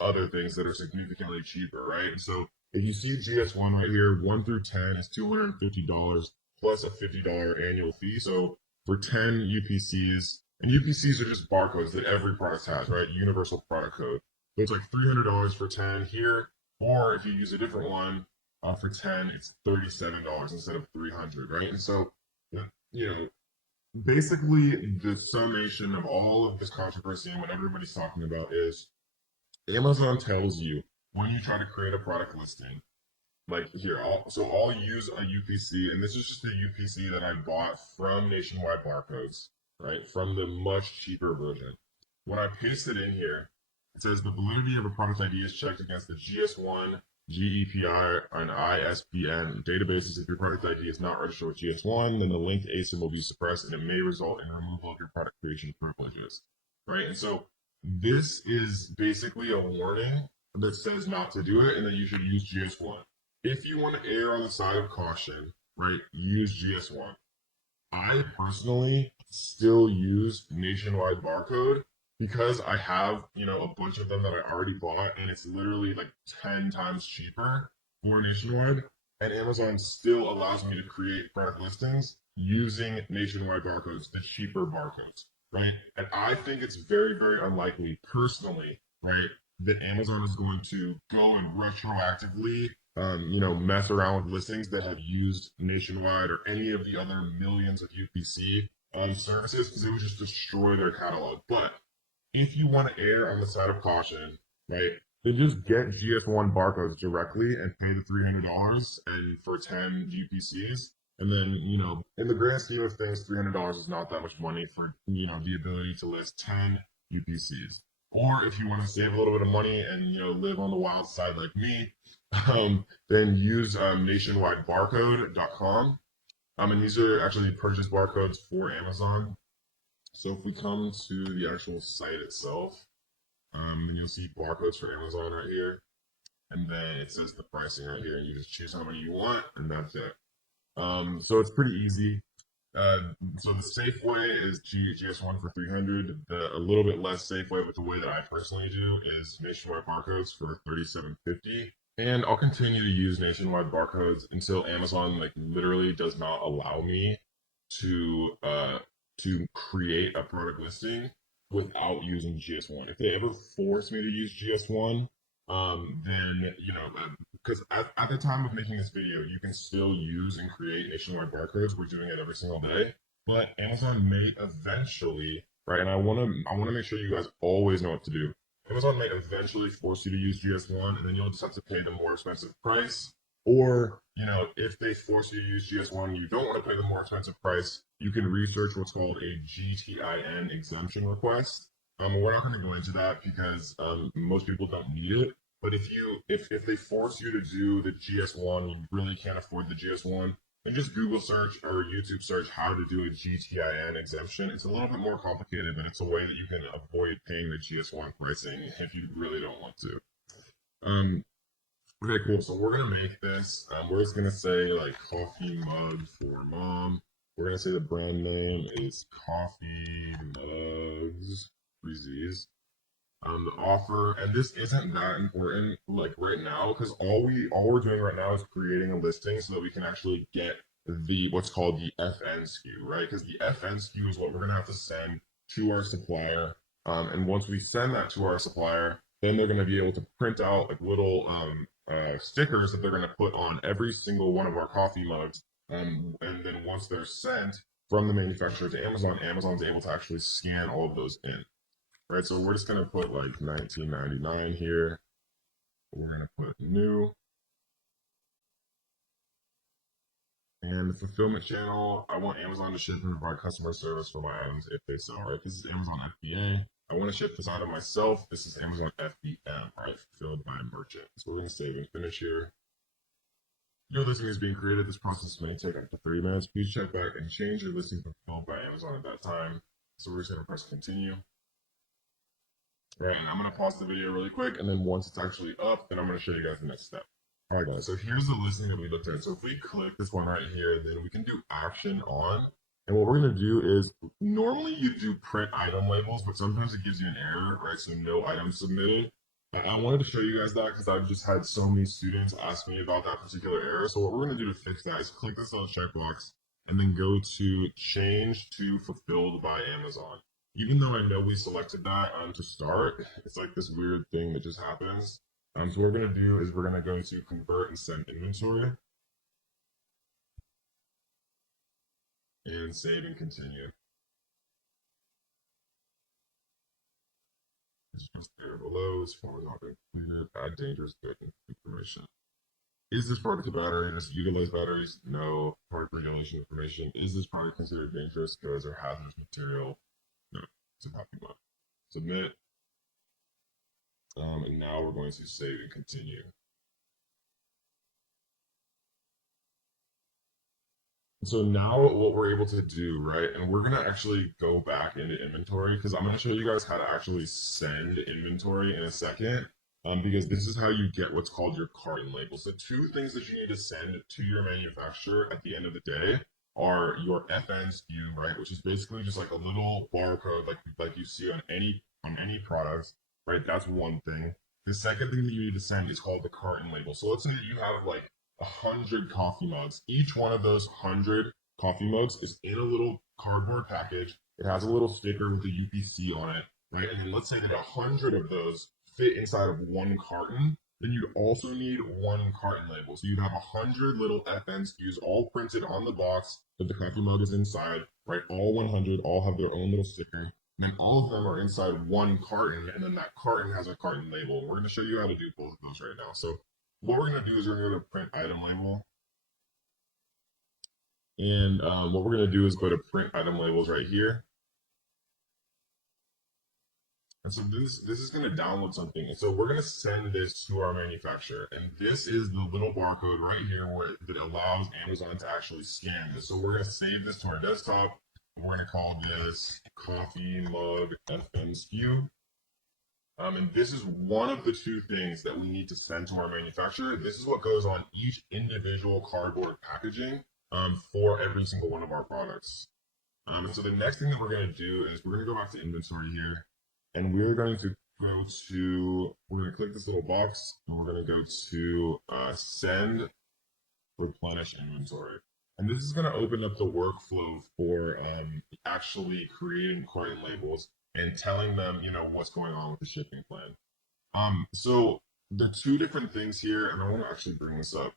other things that are significantly cheaper, right? And so if you see GS1 right here, 1 through 10 is $250 plus a $50 annual fee. So for 10 UPCs, and UPCs are just barcodes that every product has, right? Universal product code. So it's like $300 for 10 here, or if you use a different one for 10, it's $37 instead of $300, right? And so, basically the summation of all of this controversy and what everybody's talking about is Amazon tells you when you try to create a product listing, like here, I'll use a UPC, and this is just a UPC that I bought from Nationwide Barcodes, right? From the much cheaper version. When I paste it in here, it says the validity of a product ID is checked against the GS1, GEPI, and ISBN databases. If your product ID is not registered with GS1, then the linked ASIN will be suppressed, and it may result in removal of your product creation privileges, right? And so this is basically a warning that says not to do it, and that you should use GS1. If you want to err on the side of caution, right, use GS1. I personally still use Nationwide Barcode because I have, a bunch of them that I already bought, and it's literally like 10 times cheaper for Nationwide. And Amazon still allows me to create product listings using Nationwide barcodes, the cheaper barcodes, right? And I think it's very, very unlikely, personally, right, that Amazon is going to go and retroactively mess around with listings that have used Nationwide or any of the other millions of UPC services, because it would just destroy their catalog. But if you want to err on the side of caution, right, then just get GS1 barcodes directly and pay the $300 and for 10 UPCs. And then, in the grand scheme of things, $300 is not that much money for, the ability to list 10 UPCs. Or if you want to save a little bit of money and, live on the wild side like me, then use nationwidebarcode.com. And these are actually purchase barcodes for Amazon. So if we come to the actual site itself, then you'll see barcodes for Amazon right here. And then it says the pricing right here, and you just choose how many you want, and that's it. So it's pretty easy. So the safe way is GS1 for $300. A little bit less safe way, but the way that I personally do is Nationwide barcodes for $37.50. And I'll continue to use Nationwide barcodes until Amazon literally does not allow me to create a product listing without using GS1. If they ever force me to use GS1, then because at the time of making this video, you can still use and create Nationwide barcodes. We're doing it every single day, but Amazon may eventually, right? And I want to make sure you guys always know what to do. Amazon may eventually force you to use GS1, and then you'll just have to pay the more expensive price. Or, if they force you to use GS1, you don't want to pay the more expensive price, you can research what's called a GTIN exemption request. We're not going to go into that because most people don't need it. But if they force you to do the GS1, you really can't afford the GS1, then just Google search or YouTube search how to do a GTIN exemption. It's a little bit more complicated, but it's a way that you can avoid paying the GS1 pricing if you really don't want to. Okay, cool. So we're gonna make this. We're just gonna say coffee mug for mom. We're gonna say the brand name is Coffee Mugs, 3 Z's. The offer, and this isn't that important right now, because all we're doing right now is creating a listing so that we can actually get what's called the FN SKU, right? Because the FN SKU is what we're gonna have to send to our supplier. And once we send that to our supplier, then they're gonna be able to print out little stickers that they're gonna put on every single one of our coffee mugs. And then once they're sent from the manufacturer to Amazon, Amazon's able to actually scan all of those in. Right, so we're just gonna put $19.99 here. We're gonna put new. And the fulfillment channel, I want Amazon to ship and provide customer service for my items if they sell, right? This is Amazon FBA. I want to ship this item myself. This is Amazon FBM, right? Fulfilled by merchant. So we're gonna save and finish here. Your listing is being created. This process may take up to 30 minutes. Please check back and change your listing fulfilled by Amazon at that time. So we're just gonna press continue. And I'm going to pause the video really quick, and then once it's actually up, then I'm going to show you guys the next step. All right, guys, so here's the listing that we looked at. So if we click this one right here, then we can do action on. And what we're going to do is, normally you do print item labels, but sometimes it gives you an error, right? So no items submitted. I wanted to show you guys that because I've just had so many students ask me about that particular error. So what we're going to do to fix that is click this little checkbox and then go to change to fulfilled by Amazon. Even though I know we selected that to start, it's this weird thing that just happens. So what we're going to do is we're going to go to convert and send inventory. And save and continue. Just there below. This form is not been completed. Add dangerous information. Is this product a battery? Does it utilize batteries? No. Product regulation information. Is this product considered dangerous because or hazardous material? No. It's a copy mode. Submit. And now we're going to save and continue. So now what we're able to do, right, and we're going to actually go back into inventory because I'm going to show you guys how to actually send inventory in a second, because this is how you get what's called your carton label. So two things that you need to send to your manufacturer at the end of the day are your FN SKU, right, which is basically just like a little barcode like you see on any product, right? That's one thing. The second thing that you need to send is called the carton label. So let's say that you have like 100 coffee mugs. Each one of those 100 coffee mugs is in a little cardboard package. It has a little sticker with a UPC on it, right? And then let's say that 100 of those fit inside of one carton. Then you'd also need one carton label. So you'd have 100 little FN SKUs all printed on the box that the coffee mug is inside, right? All 100 all have their own little sticker. And then all of them are inside one carton, and then that carton has a carton label. We're going to show you how to do both of those right now. So what we're going to do is we're going to go to print item label. And what we're going to do is go to print item labels right here. And so this is going to download something. And so we're going to send this to our manufacturer. And this is the little barcode right here that allows Amazon to actually scan this. So we're going to save this to our desktop. We're going to call this coffee mug FN SKU. And this is one of the two things that we need to send to our manufacturer. This is what goes on each individual cardboard packaging for every single one of our products. And so the next thing that we're going to do is we're going to go back to inventory here, and we're going to we're going to click this little box, and we're going to go to send replenish inventory. And this is going to open up the workflow for actually creating carton labels and telling them, what's going on with the shipping plan. So the two different things here, and I want to actually bring this up.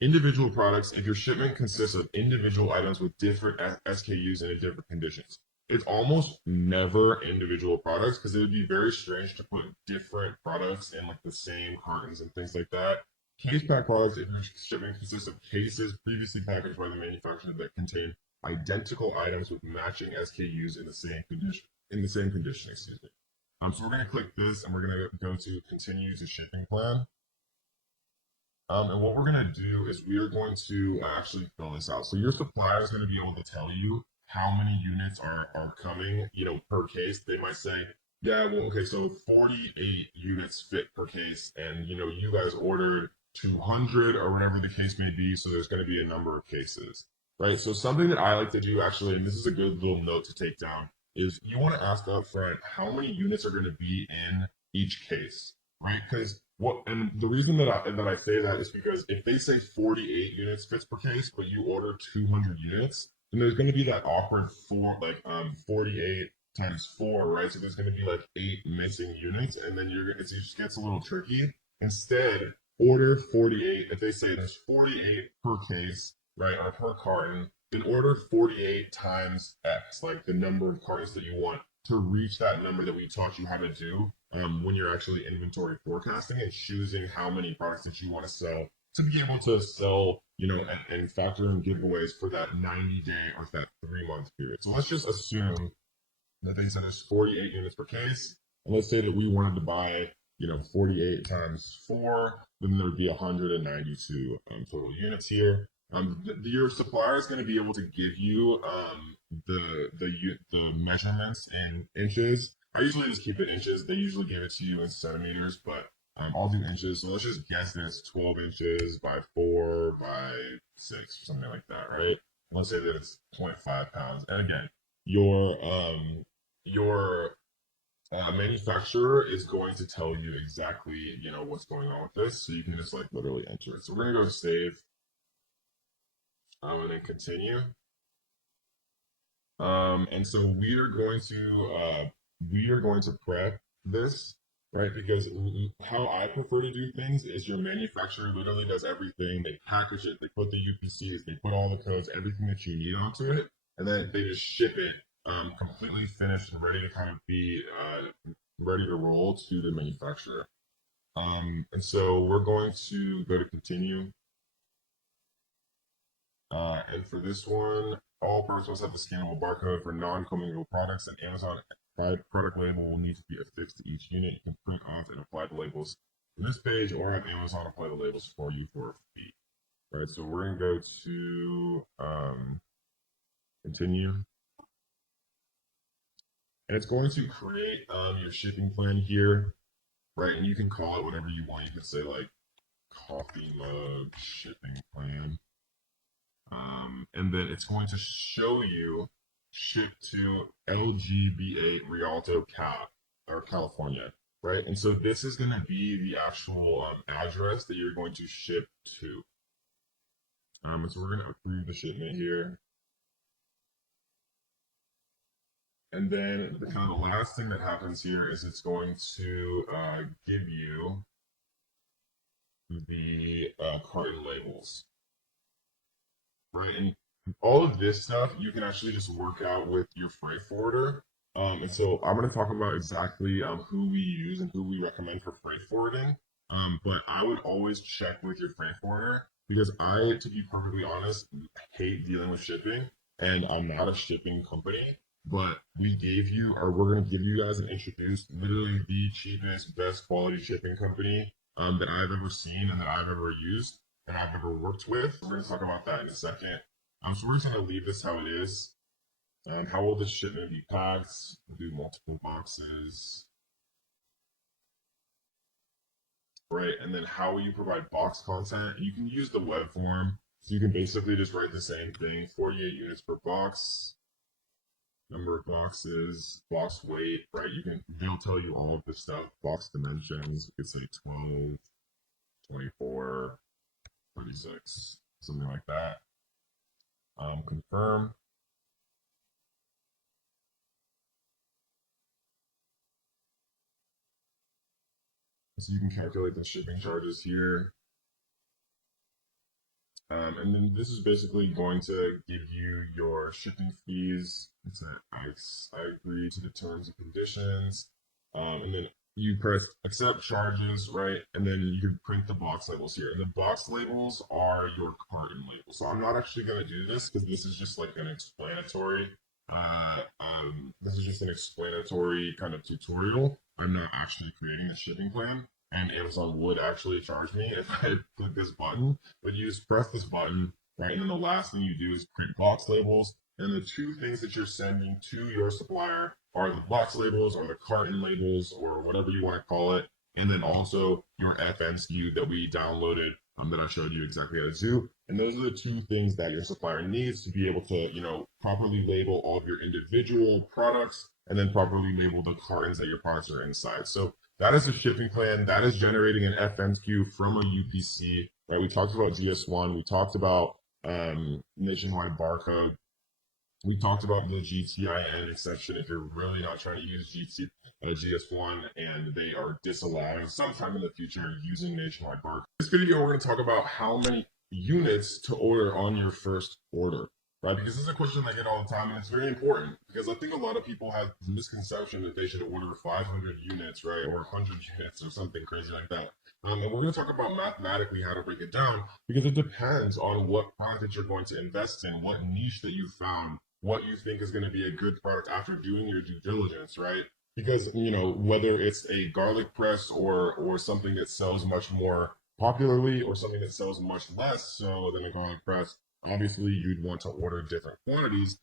Individual products, if your shipment consists of individual items with different SKUs and in different conditions, it's almost never individual products because it would be very strange to put different products in like the same cartons and things like that. Case pack products, if your shipment consists of cases previously packaged by the manufacturer that contain identical items with matching SKUs in the same condition. Excuse me. So we're going to click this, and we're going to go to continue to shipping plan. And what we're going to do is we are going to actually fill this out. So your supplier is going to be able to tell you how many units are coming, per case. They might say, yeah, well, okay, so 48 units fit per case, and you guys ordered 200 or whatever the case may be, so there's going to be a number of cases, right? So something that I like to do actually, and this is a good little note to take down, is you want to ask up front how many units are going to be in each case, right? Because and the reason that I say that is because if they say 48 units fits per case, but you order 200 units, then there's going to be that awkward 48 times 4, right? So there's going to be like 8 missing units, and then it just gets a little tricky. Instead, order 48. If they say there's 48 per case, right, or per carton, then order 48 times X, like the number of cartons that you want to reach that number that we taught you how to do when you're actually inventory forecasting and choosing how many products that you want to sell to be able to sell, and factor in giveaways for that 90-day or that 3-month period. So let's just assume that they said there's 48 units per case. And let's say that we wanted to buy, 48 times 4, then there would be 192 total units here. Your supplier is going to be able to give you the measurements in inches. I usually just keep it inches. They usually give it to you in centimeters, but I'll do inches. So let's just guess that it's 12 inches by 4 by 6 or something like that, right? And let's say that it's 0.5 pounds. And again, your manufacturer is going to tell you exactly, what's going on with this. So you can just literally enter it. So we're going to go save. And then continue. And so we are going to prep this, right? Because how I prefer to do things is your manufacturer literally does everything. They package it, they put the UPCs, they put all the codes, everything that you need onto it, and then they just ship it completely finished and ready to kind of be ready to roll to the manufacturer. And so we're going to go to continue. And for this one, all products must have a scannable barcode for non-commingled products, and Amazon product label will need to be affixed to each unit. You can print off and apply the labels from this page, or have Amazon apply the labels for you for a fee. Right, so we're going to go to continue. And it's going to create your shipping plan here, right? And you can call it whatever you want. You can say like coffee mug shipping plan. And then it's going to show you ship to LGBA Rialto, California, right? And so this is going to be the actual address that you're going to ship to. And so we're going to approve the shipment here. And then the kind of the last thing that happens here is it's going to give you the carton labels, right? And all of this stuff you can actually just work out with your freight forwarder. And so I'm going to talk about exactly who we use and who we recommend for freight forwarding. But I would always check with your freight forwarder because I, to be perfectly honest, hate dealing with shipping, and I'm not a shipping company. But we gave you, or we're going to give you guys and introduce literally the cheapest, best quality shipping company that I've ever seen and that I've ever used and I've ever worked with. We're going to talk about that in a second. So we're just going to leave this how it is. How will this shipment be packed? We'll do multiple boxes. Right, and then how will you provide box content? You can use the web form. So you can basically just write the same thing, 48 units per box. Number of boxes, box weight, right? They'll tell you all of this stuff. Box dimensions, you could say 12, 24, 36, something like that. Confirm. So you can calculate the shipping charges here. And then this is basically going to give you your shipping fees. It's I agree to the terms and conditions. And then you press accept charges, right? And then you can print the box labels here. And the box labels are your carton labels. So I'm not actually going to do this because this is just like an explanatory. This is just an explanatory kind of tutorial. I'm not actually creating a shipping plan. And Amazon would actually charge me if I click this button. But you just press this button, right? And then the last thing you do is print box labels. And the two things that you're sending to your supplier are the box labels or the carton labels or whatever you want to call it. And then also your FN SKU that we downloaded that I showed you exactly how to do. And those are the two things that your supplier needs to be able to, properly label all of your individual products and then properly label the cartons that your products are inside. So that is a shipping plan. That is generating an FNQ from a UPC, right? We talked about GS1. We talked about nationwide barcode. We talked about the GTIN exception if you're really not trying to use GS1 and they are disallowing sometime in the future using nationwide barcode. In this video, we're going to talk about how many units to order on your first order. Right, because this is a question I get all the time, and it's very important because I think a lot of people have the misconception that they should order 500 units, right, or 100 units or something crazy like that. And we're going to talk about mathematically how to break it down because it depends on what product that you're going to invest in, what niche that you found, what you think is going to be a good product after doing your due diligence, right? Because whether it's a garlic press or something that sells much more popularly or something that sells much less so than a garlic press. Obviously, you'd want to order different quantities,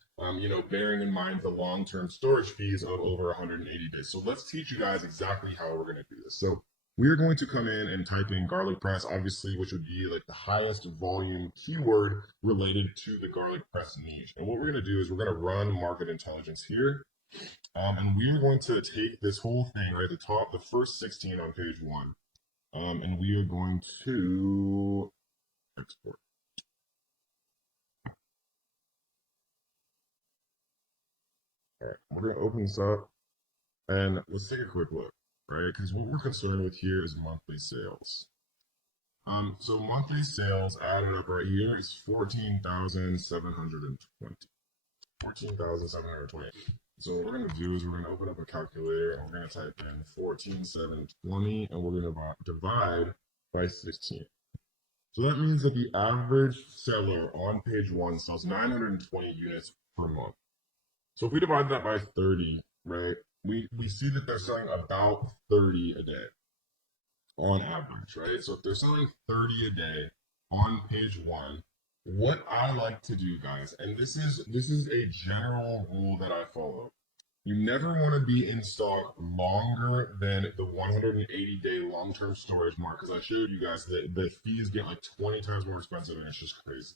bearing in mind the long-term storage fees of over 180 days. So let's teach you guys exactly how we're going to do this. So we're going to come in and type in garlic press, obviously, which would be like the highest volume keyword related to the garlic press niche. And what we're going to do is we're going to run market intelligence here. And we're going to take this whole thing, right, the first 16 on page 1, and we are going to export. All right, we're going to open this up and let's take a quick look, right? Because what we're concerned with here is monthly sales. So monthly sales added up right here is 14,720. 14,720. So what we're going to do is we're going to open up a calculator and we're going to type in 14,720 and we're going to divide by 16. So that means that the average seller on page 1 sells 920 units per month. So if we divide that by 30, right, we see that they're selling about 30 a day on average, right? So if they're selling 30 a day on page 1, what I like to do, guys, and this is a general rule that I follow. You never want to be in stock longer than the 180-day long-term storage mark, because I showed you guys that the fees get like 20 times more expensive, and it's just crazy,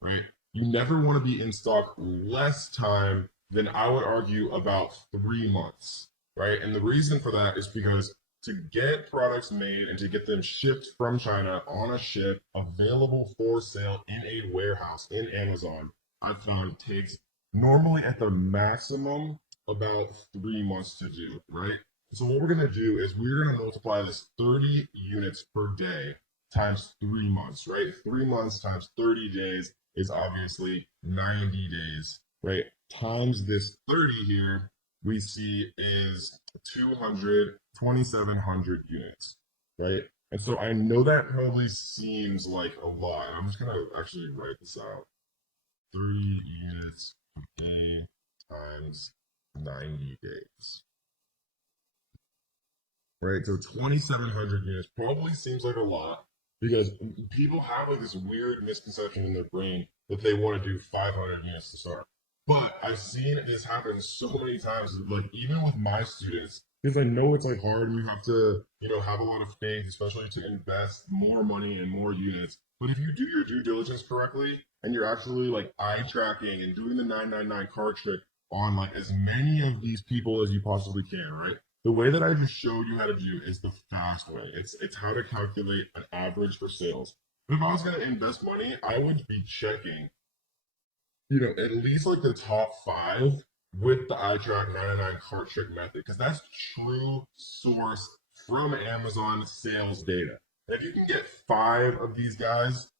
right? You never want to be in stock less time than, I would argue, about 3 months, right? And the reason for that is because to get products made and to get them shipped from China on a ship available for sale in a warehouse in Amazon, I've found takes normally at the maximum about 3 months to do, right? So what we're going to do is we're going to multiply this 30 units per day times 3 months, right? 3 months times 30 days is obviously 90 days, right? Times this 30 here, we see is 2,700 units, right? And so I know that probably seems like a lot. I'm just going to actually write this out. 30 units a day times 90 days. Right, so 2,700 units probably seems like a lot because people have like this weird misconception in their brain that they want to do 500 units to start. But I've seen this happen so many times, like even with my students, because I know it's like hard and you have to, have a lot of faith, especially to invest more money and more units. But if you do your due diligence correctly and you're actually like eye tracking and doing the 999 card trick on like as many of these people as you possibly can, right? The way that I just showed you how to do is the fast way. It's how to calculate an average for sales. But if I was going to invest money, I would be checking, at least like the top 5 with the iTrack 99 cart trick method, because that's true source from Amazon sales data. And if you can get 5 of these guys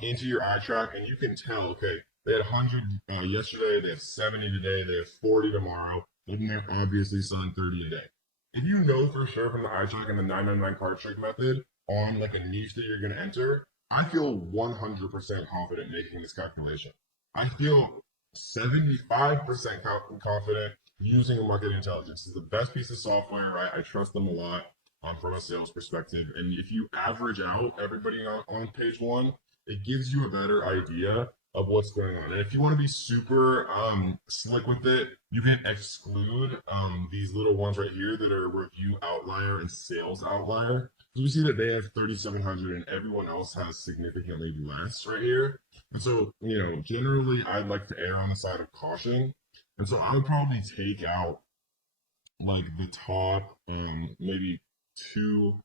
into your iTrack and you can tell, okay, they had 100 yesterday, they have 70 today, they have 40 tomorrow, then they're obviously selling 30 a day. If you know for sure from the iTrack and the 999 card trick method on like a niche that you're going to enter, I feel 100% confident making this calculation. I feel 75% confident using market intelligence. It's the best piece of software, right? I trust them a lot from a sales perspective. And if you average out everybody on page 1, it gives you a better idea of what's going on. And if you want to be super slick with it, you can exclude these little ones right here that are review outlier and sales outlier. So we see that they have 3,700 and everyone else has significantly less right here. And so, generally I'd like to err on the side of caution. And so I would probably take out like the top maybe 2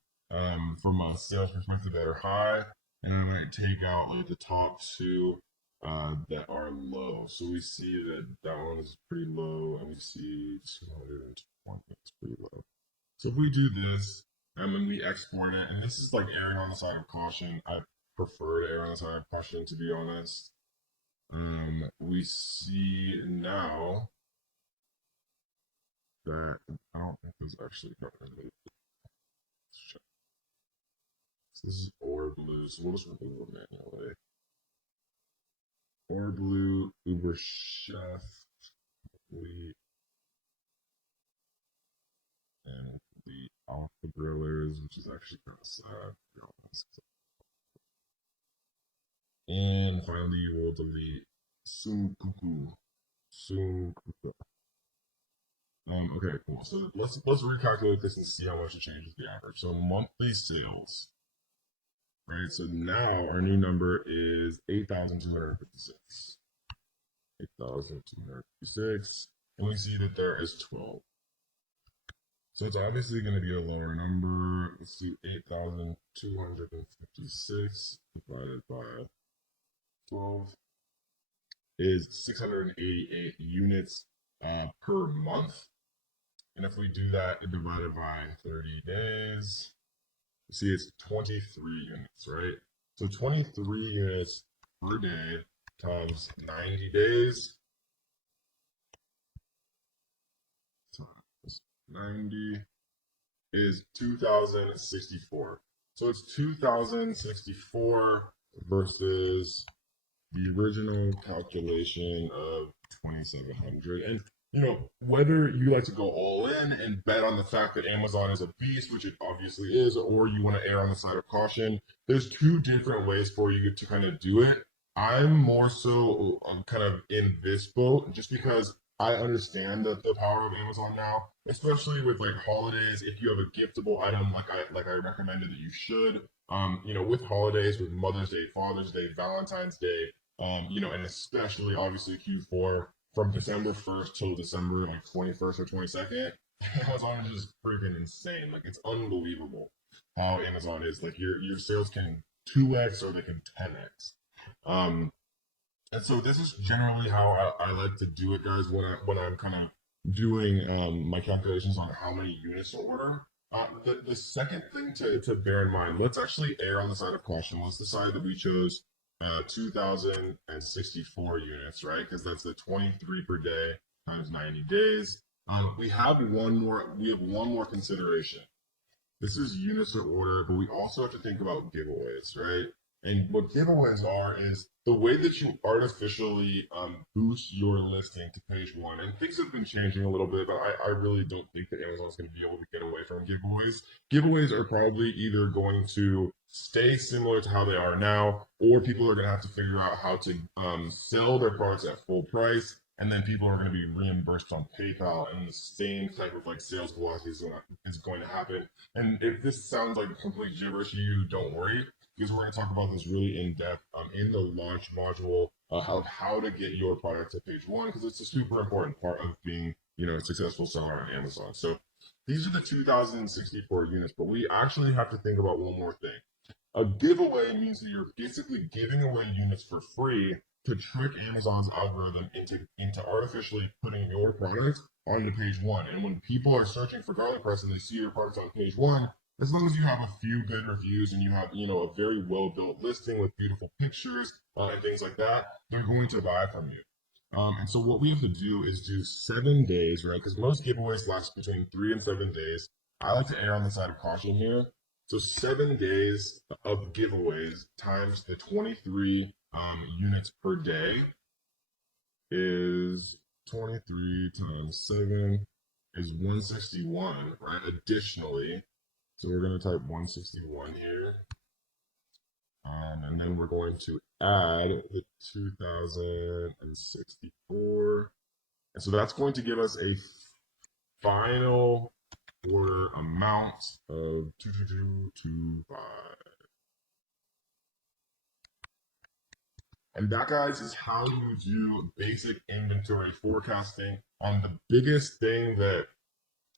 from a sales perspective that are high. And I might take out like the top 2 that are low. So we see that that one is pretty low, and we see 220 is pretty low. So if we do this, and then we export it, and this is like erring on the side of caution. I prefer to err on the side of caution, to be honest. We see now that I don't think this actually covered it. Let's check. So this is or blue, so we'll just remove it manually. Or blue, Uber Chef, and the Alpha Grillers, which is actually kind of sad. And finally, you will delete Soon Cuckoo. Okay, cool. So let's recalculate this and see how much it changes the average. So monthly sales, right? So now our new number is 8,256. 8,256, and we see that there is 12. So it's obviously going to be a lower number. Let's see, 8,256 divided by 12 is 688 units per month. And if we do that divided by 30 days, you see it's 23 units, right? So 23 units per day times 90 days 90 is 2064. So it's 2064 versus the original calculation of 2700. And whether you like to go all in and bet on the fact that Amazon is a beast, which it obviously is, or you want to err on the side of caution, there's two different ways for you to kind of do it. I'm more so kind of in this boat just because I understand the power of Amazon now, especially with like holidays. If you have a giftable item, like I recommended that you should, with holidays, with Mother's Day, Father's Day, Valentine's Day, and especially obviously Q4 from December 1st till December like 21st or 22nd, Amazon is just freaking insane. Like it's unbelievable how Amazon is. Like your sales can 2x or they can 10x. Um, and so this is generally how I like to do it, guys, when I'm kind of doing my calculations on how many units to order. The second thing to bear in mind, let's actually err on the side of caution. Let's decide that we chose 2,064 units, right? Because that's the 23 per day times 90 days. We have one more consideration. This is units to order, but we also have to think about giveaways, right? And what giveaways are is the way that you artificially boost your listing to page one. And things have been changing a little bit, but I really don't think that Amazon's going to be able to get away from giveaways. Giveaways are probably either going to stay similar to how they are now, or people are going to have to figure out how to sell their products at full price, and then people are going to be reimbursed on PayPal, and the same type of like sales velocity is going to happen. And if this sounds like complete gibberish to you, don't worry, because we're going to talk about this really in depth in the launch module, how to get your product to page one, because it's a super important part of being a successful seller on Amazon. So these are the 2,064 units, but we actually have to think about one more thing. A giveaway means that you're basically giving away units for free to trick Amazon's algorithm into artificially putting your product onto page one. And when people are searching for garlic press and they see your product on page one, as long as you have a few good reviews and you have a very well built listing with beautiful pictures and things like that, they're going to buy from you. And so what we have to do is do 7 days, right? Because most giveaways last between 3 and 7 days. I like to err on the side of caution here. So 7 days of giveaways times the 23 units per day is 23 times 7 is 161, right? Additionally, so we're going to type 161 here. And then we're going to add the 2064. And so that's going to give us a final order amount of 22225. And that, guys, is how you do basic inventory forecasting. The biggest thing that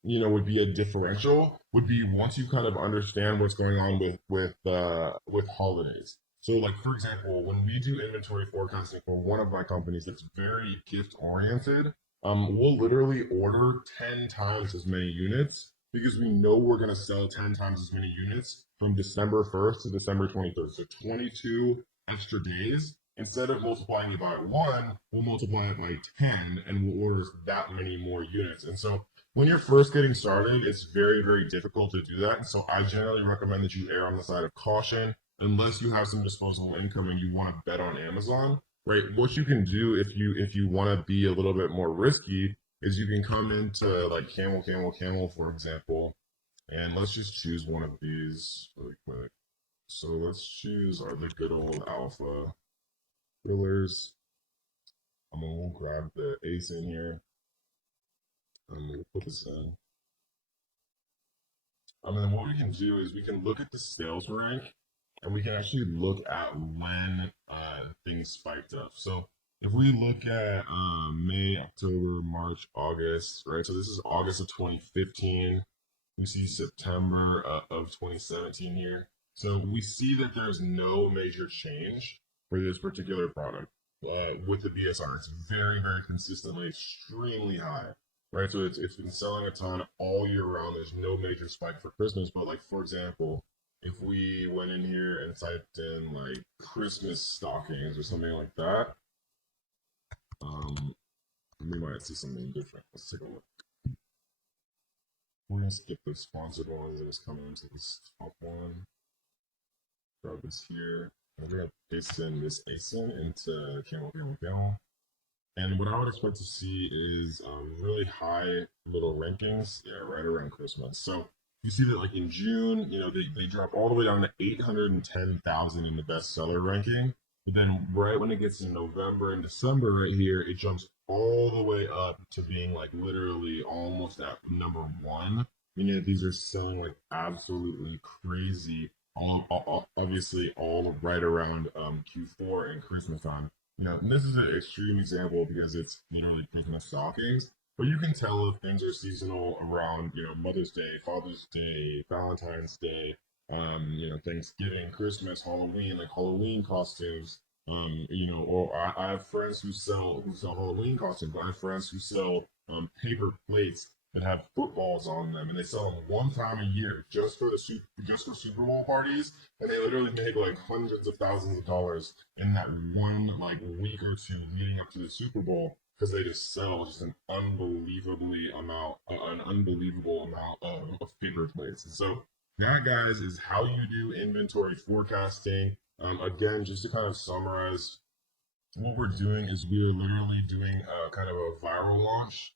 would be a differential would be once you kind of understand what's going on with holidays. So, like for example, when we do inventory forecasting for one of my companies that's very gift oriented, we'll literally order 10 times as many units because we know we're going to sell 10 times as many units from December 1st to December 23rd. So 22 extra days. Instead of multiplying it by 1, we'll multiply it by 10 and we'll order that many more units. And so when you're first getting started, it's very, very difficult to do that. And so I generally recommend that you err on the side of caution unless you have some disposable income and you want to bet on Amazon, right? What you can do if you want to be a little bit more risky is you can come into like camel, for example, and let's just choose one of these really quick. So let's choose the good old alpha fillers. We'll grab the ace in here. And we'll put this in. And then what we can do is we can look at the sales rank and we can actually look at when things spiked up. So if we look at May, October, March, August, right? So this is August of 2015. We see September of 2017 here. So we see that there's no major change for this particular product with the BSR. It's very, very consistently extremely high, right? So it's been selling a ton all year round. There's no major spike for Christmas. But like, for example, if we went in here and typed in like Christmas stockings or something like that, we might see something different. Let's take a look. We're gonna skip the sponsored ones and just come into this top one. Grab this here. And we're gonna paste in this ASIN into camel. And what I would expect to see is really high little rankings, yeah, right around Christmas. So you see that like in June, they drop all the way down to 810,000 in the bestseller ranking. But then right when it gets to November and December right here, it jumps all the way up to being like literally almost at number one. These are selling like absolutely crazy. Obviously all right around Q4 and Christmas time. And this is an extreme example because it's literally Christmas stockings. But you can tell if things are seasonal around, Mother's Day, Father's Day, Valentine's Day, Thanksgiving, Christmas, Halloween, like Halloween costumes. Or I have friends who sell Halloween costumes. I have friends who sell paper plates that have footballs on them, and they sell them one time a year just for Super Bowl parties, and they literally make like hundreds of thousands of dollars in that one like week or two leading up to the Super Bowl because they just sell just an unbelievable amount of paper plates. And so that, guys, is how you do inventory forecasting. Again, just to kind of summarize, what we're doing is we're literally doing a kind of a viral launch.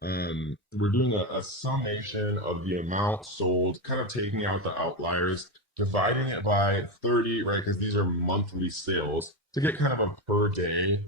We're doing a summation of the amount sold, kind of taking out the outliers, dividing it by 30, right? Because these are monthly sales to get kind of a per day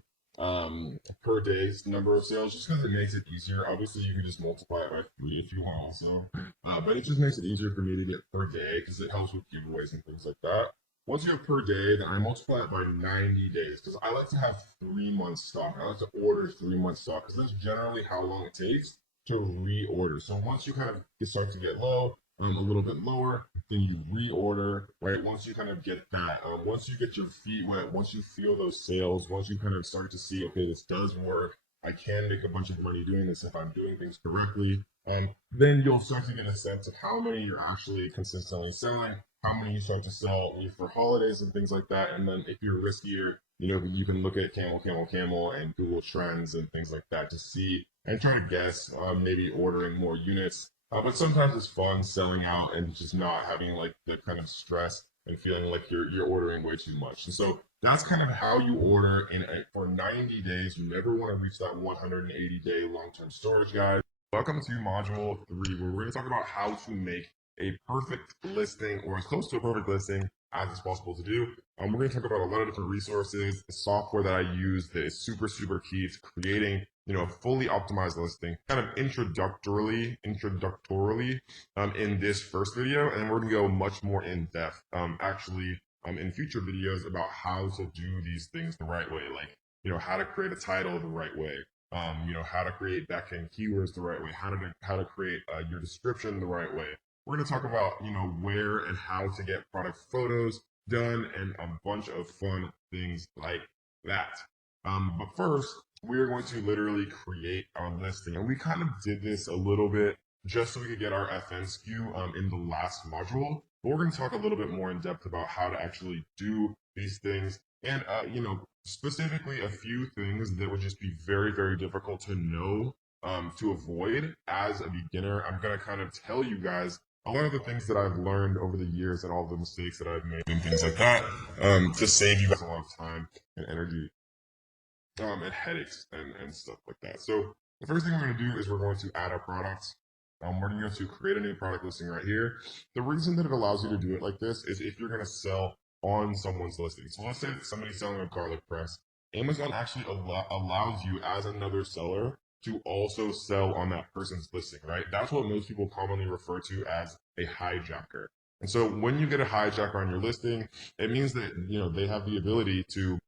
number of sales, just because it makes it easier. Obviously, you can just multiply it by 3 if you want also, but it just makes it easier for me to get per day because it helps with giveaways and things like that. Once you have per day, then I multiply it by 90 days because I like to have 3 months stock. I like to order 3 months stock because that's generally how long it takes to reorder. So once you kind of start to get low, a little bit lower, then you reorder, right? Once you kind of get that, once you get your feet wet, once you feel those sales, once you kind of start to see, okay, this does work, I can make a bunch of money doing this if I'm doing things correctly, then you'll start to get a sense of how many you're actually consistently selling, how many you start to sell for holidays and things like that. And then if you're riskier, you can look at camel, and Google Trends and things like that to see and try to guess, maybe ordering more units. But sometimes it's fun selling out and just not having like the kind of stress and feeling like you're ordering way too much. And so that's kind of how you order for 90 days. You never want to reach that 180-day long-term storage, guys. Welcome to module 3, where we're going to talk about how to make a perfect listing, or as close to a perfect listing as it's possible to do. We're going to talk about a lot of different resources, the software that I use that is super, super key to creating, a fully optimized listing, kind of introductorily in this first video. And we're going to go much more in depth, in future videos about how to do these things the right way, like, how to create a title the right way, how to create backend keywords the right way, how to create your description the right way. We're going to talk about, where and how to get product photos done and a bunch of fun things like that. But first, we're going to literally create our listing. And we kind of did this a little bit just so we could get our FN SKU in the last module. But we're going to talk a little bit more in depth about how to actually do these things. And, specifically a few things that would just be very, very difficult to know, to avoid as a beginner. I'm going to kind of tell you guys a lot of the things that I've learned over the years and all the mistakes that I've made and things like that, to save you guys a lot of time and energy, and headaches and stuff like that. So the first thing we're going to do is we're going to add a product. We're going to go to create a new product listing right here. The reason that it allows you to do it like this is if you're going to sell on someone's listing. So let's say that somebody's selling a garlic press. Amazon actually allows you as another seller to also sell on that person's listing, right? That's what most people commonly refer to as a hijacker. And so when you get a hijacker on your listing, it means that, they have the ability to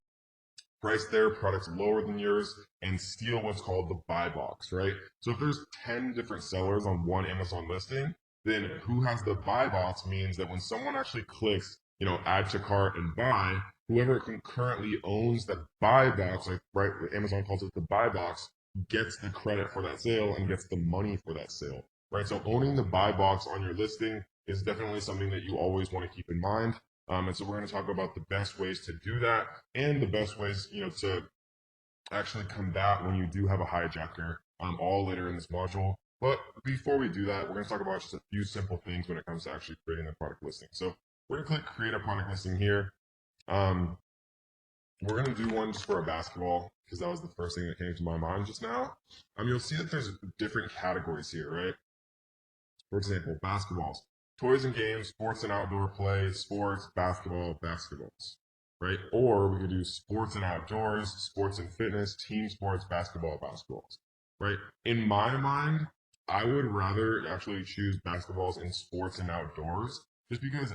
price their products lower than yours and steal what's called the buy box, right? So if there's 10 different sellers on one Amazon listing, then who has the buy box means that when someone actually clicks, add to cart and buy, whoever concurrently owns the buy box, like, right, Amazon calls it the buy box, gets the credit for that sale and gets the money for that sale, right? So owning the buy box on your listing is definitely something that you always want to keep in mind. And so we're going to talk about the best ways to do that and the best ways, to actually combat when you do have a hijacker, all later in this module. But before we do that, we're going to talk about just a few simple things when it comes to actually creating a product listing. So we're going to click create a product listing here. Um, we're going to do one just for a basketball because that was the first thing that came to my mind just now. You'll see that there's different categories here, right? For example, basketballs, toys and games, sports and outdoor play, sports, basketball, basketballs, right? Or we could do sports and outdoors, sports and fitness, team sports, basketball, basketballs, right? In my mind, I would rather actually choose basketballs in sports and outdoors just because,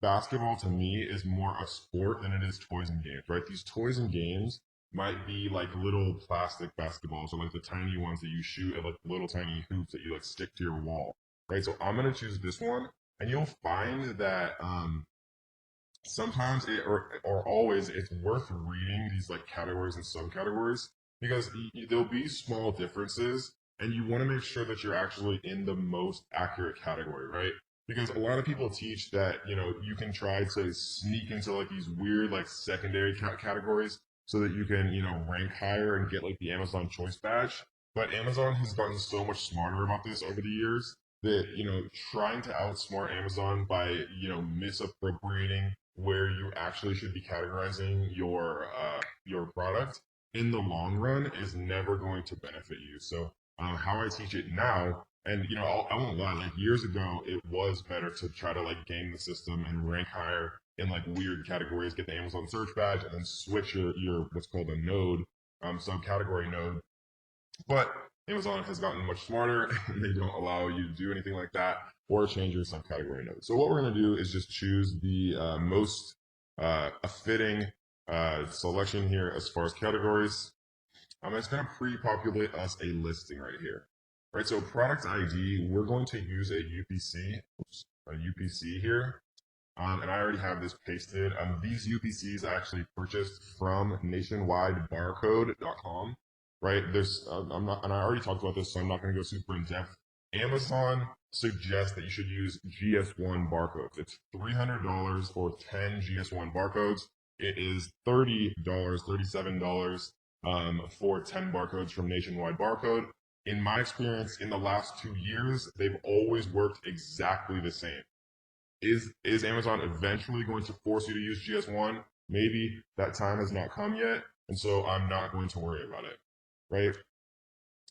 basketball to me is more a sport than it is toys and games, right? These toys and games might be like little plastic basketballs or like the tiny ones that you shoot at like little tiny hoops that you like stick to your wall, right? So I'm gonna choose this one, and you'll find that sometimes or always it's worth reading these like categories and subcategories because there'll be small differences, and you want to make sure that you're actually in the most accurate category, right? Because a lot of people teach that you can try to sneak into like these weird like secondary categories so that you can rank higher and get like the Amazon Choice badge. But Amazon has gotten so much smarter about this over the years that trying to outsmart Amazon by misappropriating where you actually should be categorizing your product in the long run is never going to benefit you. So how I teach it now, and I won't lie, like years ago, it was better to try to like game the system and rank higher in like weird categories, get the Amazon search badge, and then switch your what's called a node, subcategory node. But Amazon has gotten much smarter, and they don't allow you to do anything like that or change your subcategory node. So what we're going to do is just choose the most fitting selection here as far as categories. It's going to pre-populate us a listing right here. Right, so product ID, we're going to use a UPC here. And I already have this pasted. These UPCs I actually purchased from nationwidebarcode.com. Right, there's I'm not, and I already talked about this, so I'm not going to go super in depth. Amazon suggests that you should use GS1 barcodes. It's $300 for 10 GS1 barcodes. It is $37 for 10 barcodes from Nationwide Barcode. In my experience, in the last 2 years, they've always worked exactly the same. Is Amazon eventually going to force you to use GS1? Maybe that time has not come yet, and so I'm not going to worry about it, right?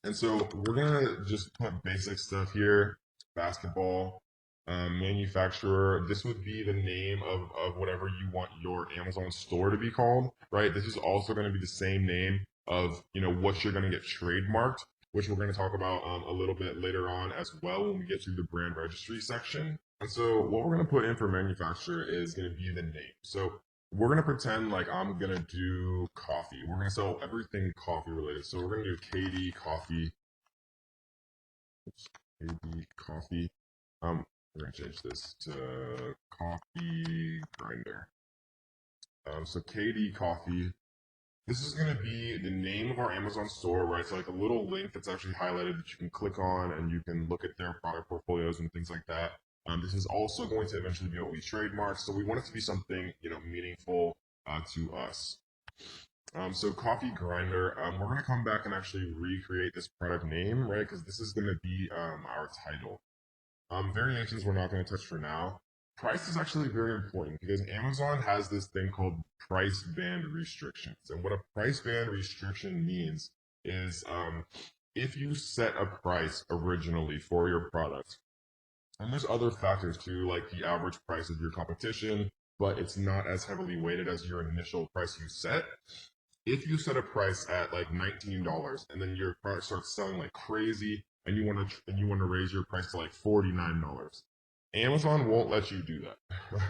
And so we're gonna just put basic stuff here: basketball, manufacturer. This would be the name of whatever you want your Amazon store to be called, right? This is also going to be the same name of what you're going to get trademarked, which we're going to talk about a little bit later on as well when we get to the brand registry section. And so what we're going to put in for manufacturer is going to be the name. So we're going to pretend like I'm going to do coffee. We're going to sell everything coffee related. So we're going to do KD Coffee. KD Coffee. We're going to change this to Coffee Grinder. So KD Coffee. This is going to be the name of our Amazon store, right? So like a little link that's actually highlighted that you can click on and you can look at their product portfolios and things like that. This is also going to eventually be what we trademark. So we want it to be something, meaningful to us. So Coffee Grinder, we're going to come back and actually recreate this product name, right? Because this is going to be our title. Variations we're not going to touch for now. Price is actually very important because Amazon has this thing called price band restrictions. And what a price band restriction means is if you set a price originally for your product, and there's other factors too, like the average price of your competition, but it's not as heavily weighted as your initial price you set. If you set a price at like $19 and then your product starts selling like crazy, and you want to raise your price to like $49, Amazon won't let you do that.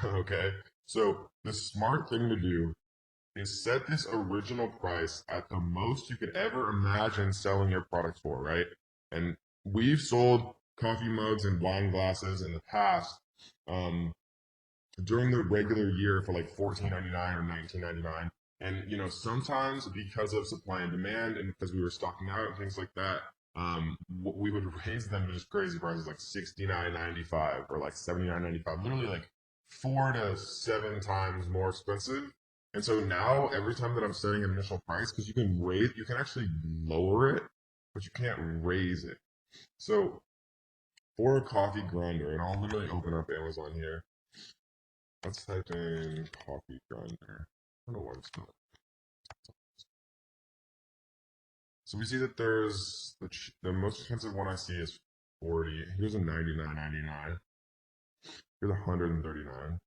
Okay, so the smart thing to do is set this original price at the most you could ever imagine selling your product for, right? And we've sold coffee mugs and wine glasses in the past during the regular year for like $14.99 or $19.99. And sometimes because of supply and demand and because we were stocking out and things like that, we would raise them to just crazy prices like $69.95 or like $79.95, literally like 4 to 7 times more expensive. And so now every time that I'm setting an initial price, because you can actually lower it, but you can't raise it. So for a coffee grinder, and I'll literally open up Amazon here. Let's type in coffee grinder. I don't know why it's not. So we see that there's the most expensive one I see is 40. Here's a 99.99. Here's 139.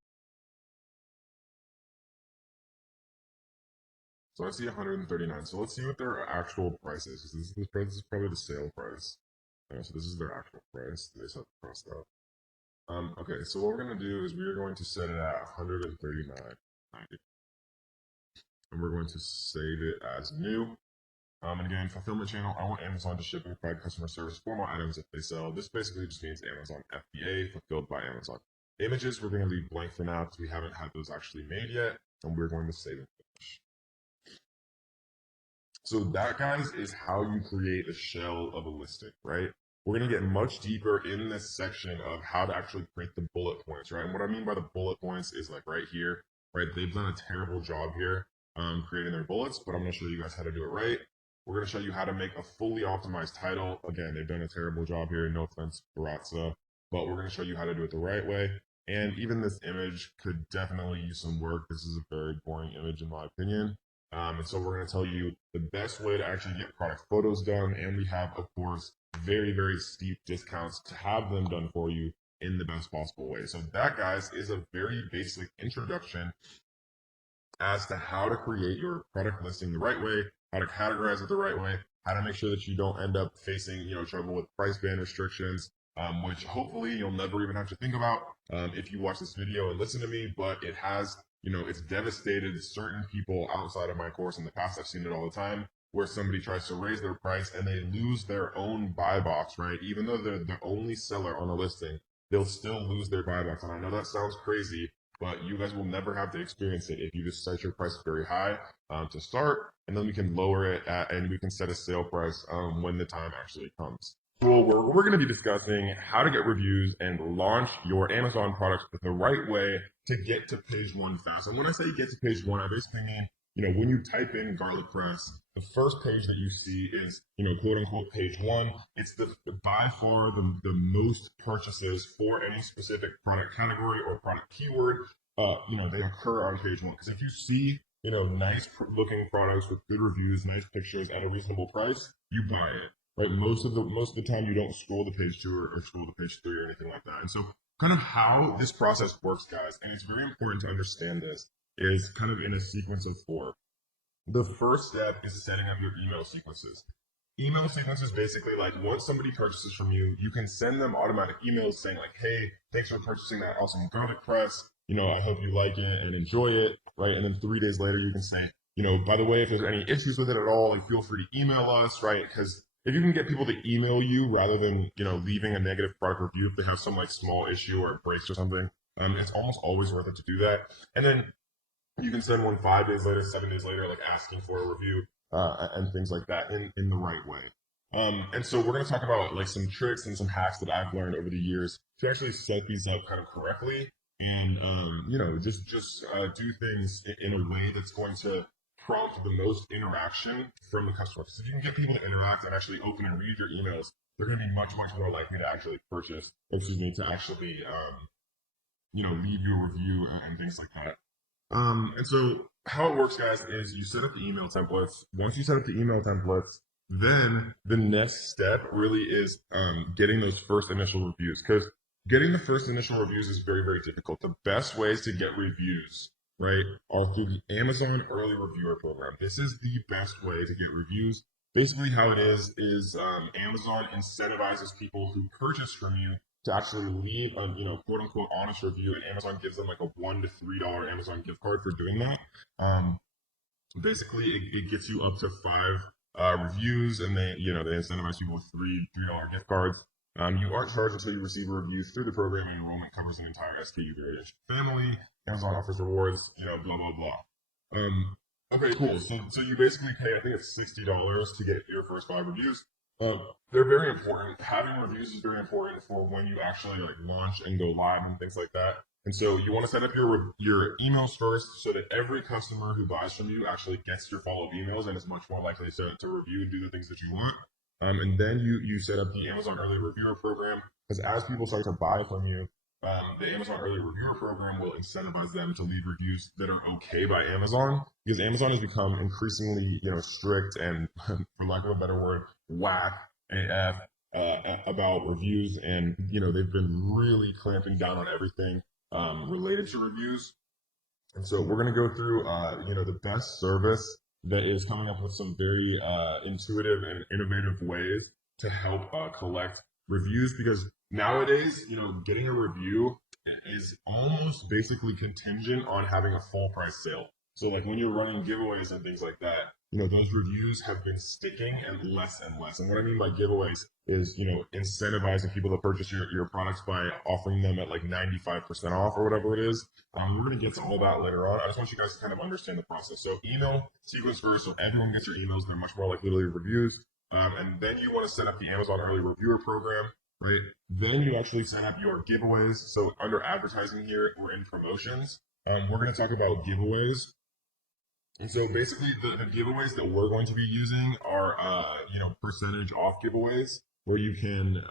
So I see 139. So let's see what their actual price is. This is probably the sale price. So this is their actual price. They set the cost up. Okay, so what we're going to do is we are going to set it at 139.90. And we're going to save it as new. And again, fulfillment channel, I want Amazon to ship and provide customer service for my items if they sell. This basically just means Amazon FBA, fulfilled by Amazon. Images, we're going to leave blank for now because we haven't had those actually made yet. And we're going to save and finish. So that, guys, is how you create a shell of a listing, right? We're going to get much deeper in this section of how to actually create the bullet points, right? And what I mean by the bullet points is like right here, right? They've done a terrible job here creating their bullets, but I'm going to show you guys how to do it right. We're going to show you how to make a fully optimized title. Again, they've done a terrible job here. No offense, Baratza, but we're going to show you how to do it the right way. And even this image could definitely use some work. This is a very boring image in my opinion. And so we're going to tell you the best way to actually get product photos done. And we have, of course, very, very steep discounts to have them done for you in the best possible way. So that, guys, is a very basic introduction as to how to create your product listing the right way, how to categorize it the right way, how to make sure that you don't end up facing, trouble with price band restrictions, which hopefully you'll never even have to think about if you watch this video and listen to me, but it has, it's devastated certain people outside of my course in the past. I've seen it all the time where somebody tries to raise their price and they lose their own buy box, right? Even though they're the only seller on a listing, they'll still lose their buy box. And I know that sounds crazy, but you guys will never have to experience it if you just set your price very high to start, and then we can lower it and we can set a sale price when the time actually comes. Well, we're going to be discussing how to get reviews and launch your Amazon products the right way to get to page one fast. And when I say get to page one, I basically mean, when you type in garlic press, the first page that you see is, quote unquote, page one. It's by far the most purchases for any specific product category or product keyword. They occur on page one. Because if you see, nice looking products with good reviews, nice pictures at a reasonable price, you buy it. Right? Most of the time you don't scroll to page 2 or scroll to page 3 or anything like that. And so kind of how this process works, guys, and it's very important to understand this, is kind of in a sequence of 4. The first step is setting up your email sequences. Email sequences basically like once somebody purchases from you, you can send them automatic emails saying like, hey, thanks for purchasing that awesome garlic press. I hope you like it and enjoy it, right? And then 3 days later, you can say, by the way, if there's any issues with it at all, like feel free to email us, right? Because if you can get people to email you rather than, leaving a negative product review if they have some like small issue or it breaks or something, it's almost always worth it to do that. And then you can send one 5 days later, 7 days later, like asking for a review and things like that in the right way. And so we're going to talk about like some tricks and some hacks that I've learned over the years to actually set these up kind of correctly and, just do things in a way that's going to prompt the most interaction from the customer. Because if you can get people to interact and actually open and read your emails, they're going to be much, much more likely to actually purchase, to actually, leave you a review and things like that. And so how it works, guys, is you set up the email templates. Once you set up the email templates, then the next step really is getting those first initial reviews, because getting the first initial reviews is very, very difficult. The best ways to get reviews, right, are through the Amazon Early Reviewer Program. This is the best way to get reviews. Basically how it is Amazon incentivizes people who purchase from you to actually leave a, quote unquote honest review, and Amazon gives them like a $1 to $3 Amazon gift card for doing that. Basically it gets you up to 5 reviews, and they incentivize people with $3 gift cards. You aren't charged until you receive a review through the program, and enrollment covers an entire SKU variation family. Amazon offers rewards, blah, blah, blah. Okay, cool. So you basically pay, I think it's $60 to get your first 5 reviews. They're very important. Having reviews is very important for when you actually like launch and go live and things like that. And so you want to set up your emails first so that every customer who buys from you actually gets your follow-up emails and is much more likely to review and do the things that you want. And then you set up the Amazon Early Reviewer program, because as people start to buy from you, the Amazon Early Reviewer program will incentivize them to leave reviews that are okay by Amazon, because Amazon has become increasingly, strict and, for lack of a better word, whack AF about reviews, and they've been really clamping down on everything related to reviews. And so we're going to go through, the best service that is coming up with some very intuitive and innovative ways to help collect reviews, because nowadays, getting a review is almost basically contingent on having a full price sale. So like when you're running giveaways and things like that, those reviews have been sticking and less and less. And what I mean by giveaways is, incentivizing people to purchase your products by offering them at like 95% off or whatever it is. We're going to get to all that later on. I just want you guys to kind of understand the process. So email sequence first, so everyone gets your emails. They're much more likely to leave reviews. And then you want to set up the Amazon Early Reviewer program, right? Then you actually set up your giveaways. So under advertising here, we're in promotions. We're going to talk about giveaways. And so basically the giveaways that we're going to be using are, percentage off giveaways, where you can,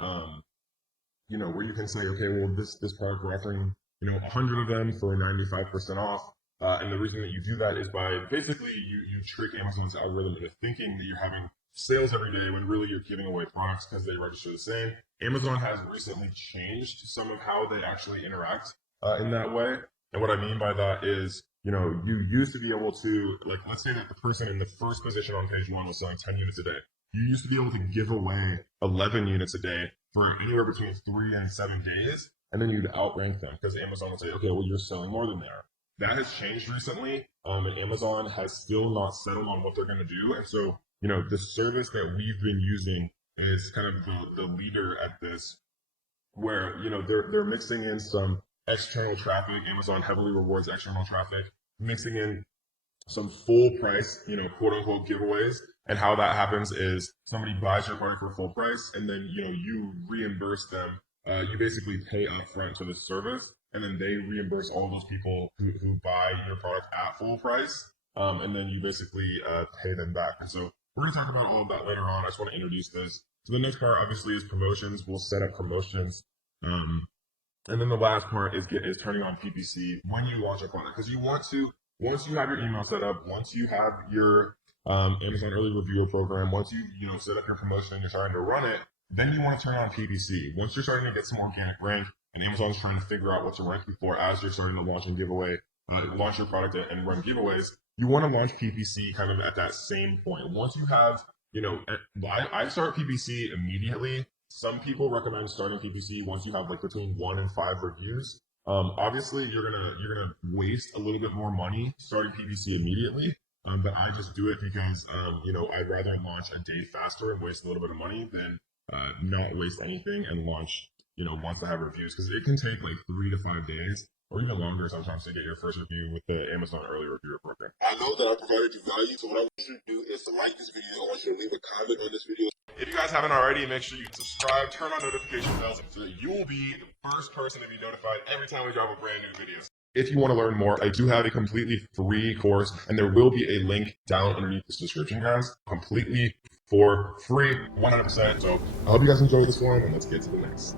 say, okay, well, this product we're offering, 100 of them for 95% off. And the reason that you do that is by basically you trick Amazon's algorithm into thinking that you're having sales every day when really you're giving away products because they register the same. Amazon has recently changed some of how they actually interact in that way. And what I mean by that is, you used to be able to, like, let's say that the person in the first position on page 1 was selling 10 units a day. You used to be able to give away 11 units a day for anywhere between 3 and 7 days, and then you'd outrank them because Amazon would say, okay, well, you're selling more than they are. That has changed recently, and Amazon has still not settled on what they're going to do. And so, the service that we've been using is kind of the leader at this, where, they're mixing in some external traffic. Amazon heavily rewards external traffic, mixing in some full price, quote unquote giveaways. And how that happens is somebody buys your product for full price, and then, you reimburse them. You basically pay upfront to the service, and then they reimburse all those people who buy your product at full price. And then you basically pay them back. And so we're going to talk about all of that later on. I just want to introduce this. So the next part obviously is promotions. We'll set up promotions. And then the last part is turning on PPC when you launch a product, because you want to, once you have your email set up, once you have your Amazon Early Reviewer program, once you set up your promotion and you're starting to run it, then you want to turn on PPC. Once you're starting to get some organic rank, and Amazon's trying to figure out what to rank you for as you're starting to launch and giveaway, launch your product and run giveaways, you want to launch PPC kind of at that same point. Once you have, I start PPC immediately. Some people recommend starting PPC once you have like between 1 and 5 reviews. Obviously, you're gonna waste a little bit more money starting PPC immediately. But I just do it because I'd rather launch a day faster and waste a little bit of money than not waste anything and launch once I have reviews, because it can take like 3 to 5 days or even longer sometimes to get your first review with the Amazon Early Reviewer program. I know that I provided you value, so what I want you to do is to like this video. I want you to leave a comment on this video. If you guys haven't already, make sure you subscribe, turn on notification bells, so that you will be the first person to be notified every time we drop a brand new video. If you want to learn more, I do have a completely free course, and there will be a link down underneath this description, guys. Completely for free, 100%. So I hope you guys enjoyed this one, and let's get to the next.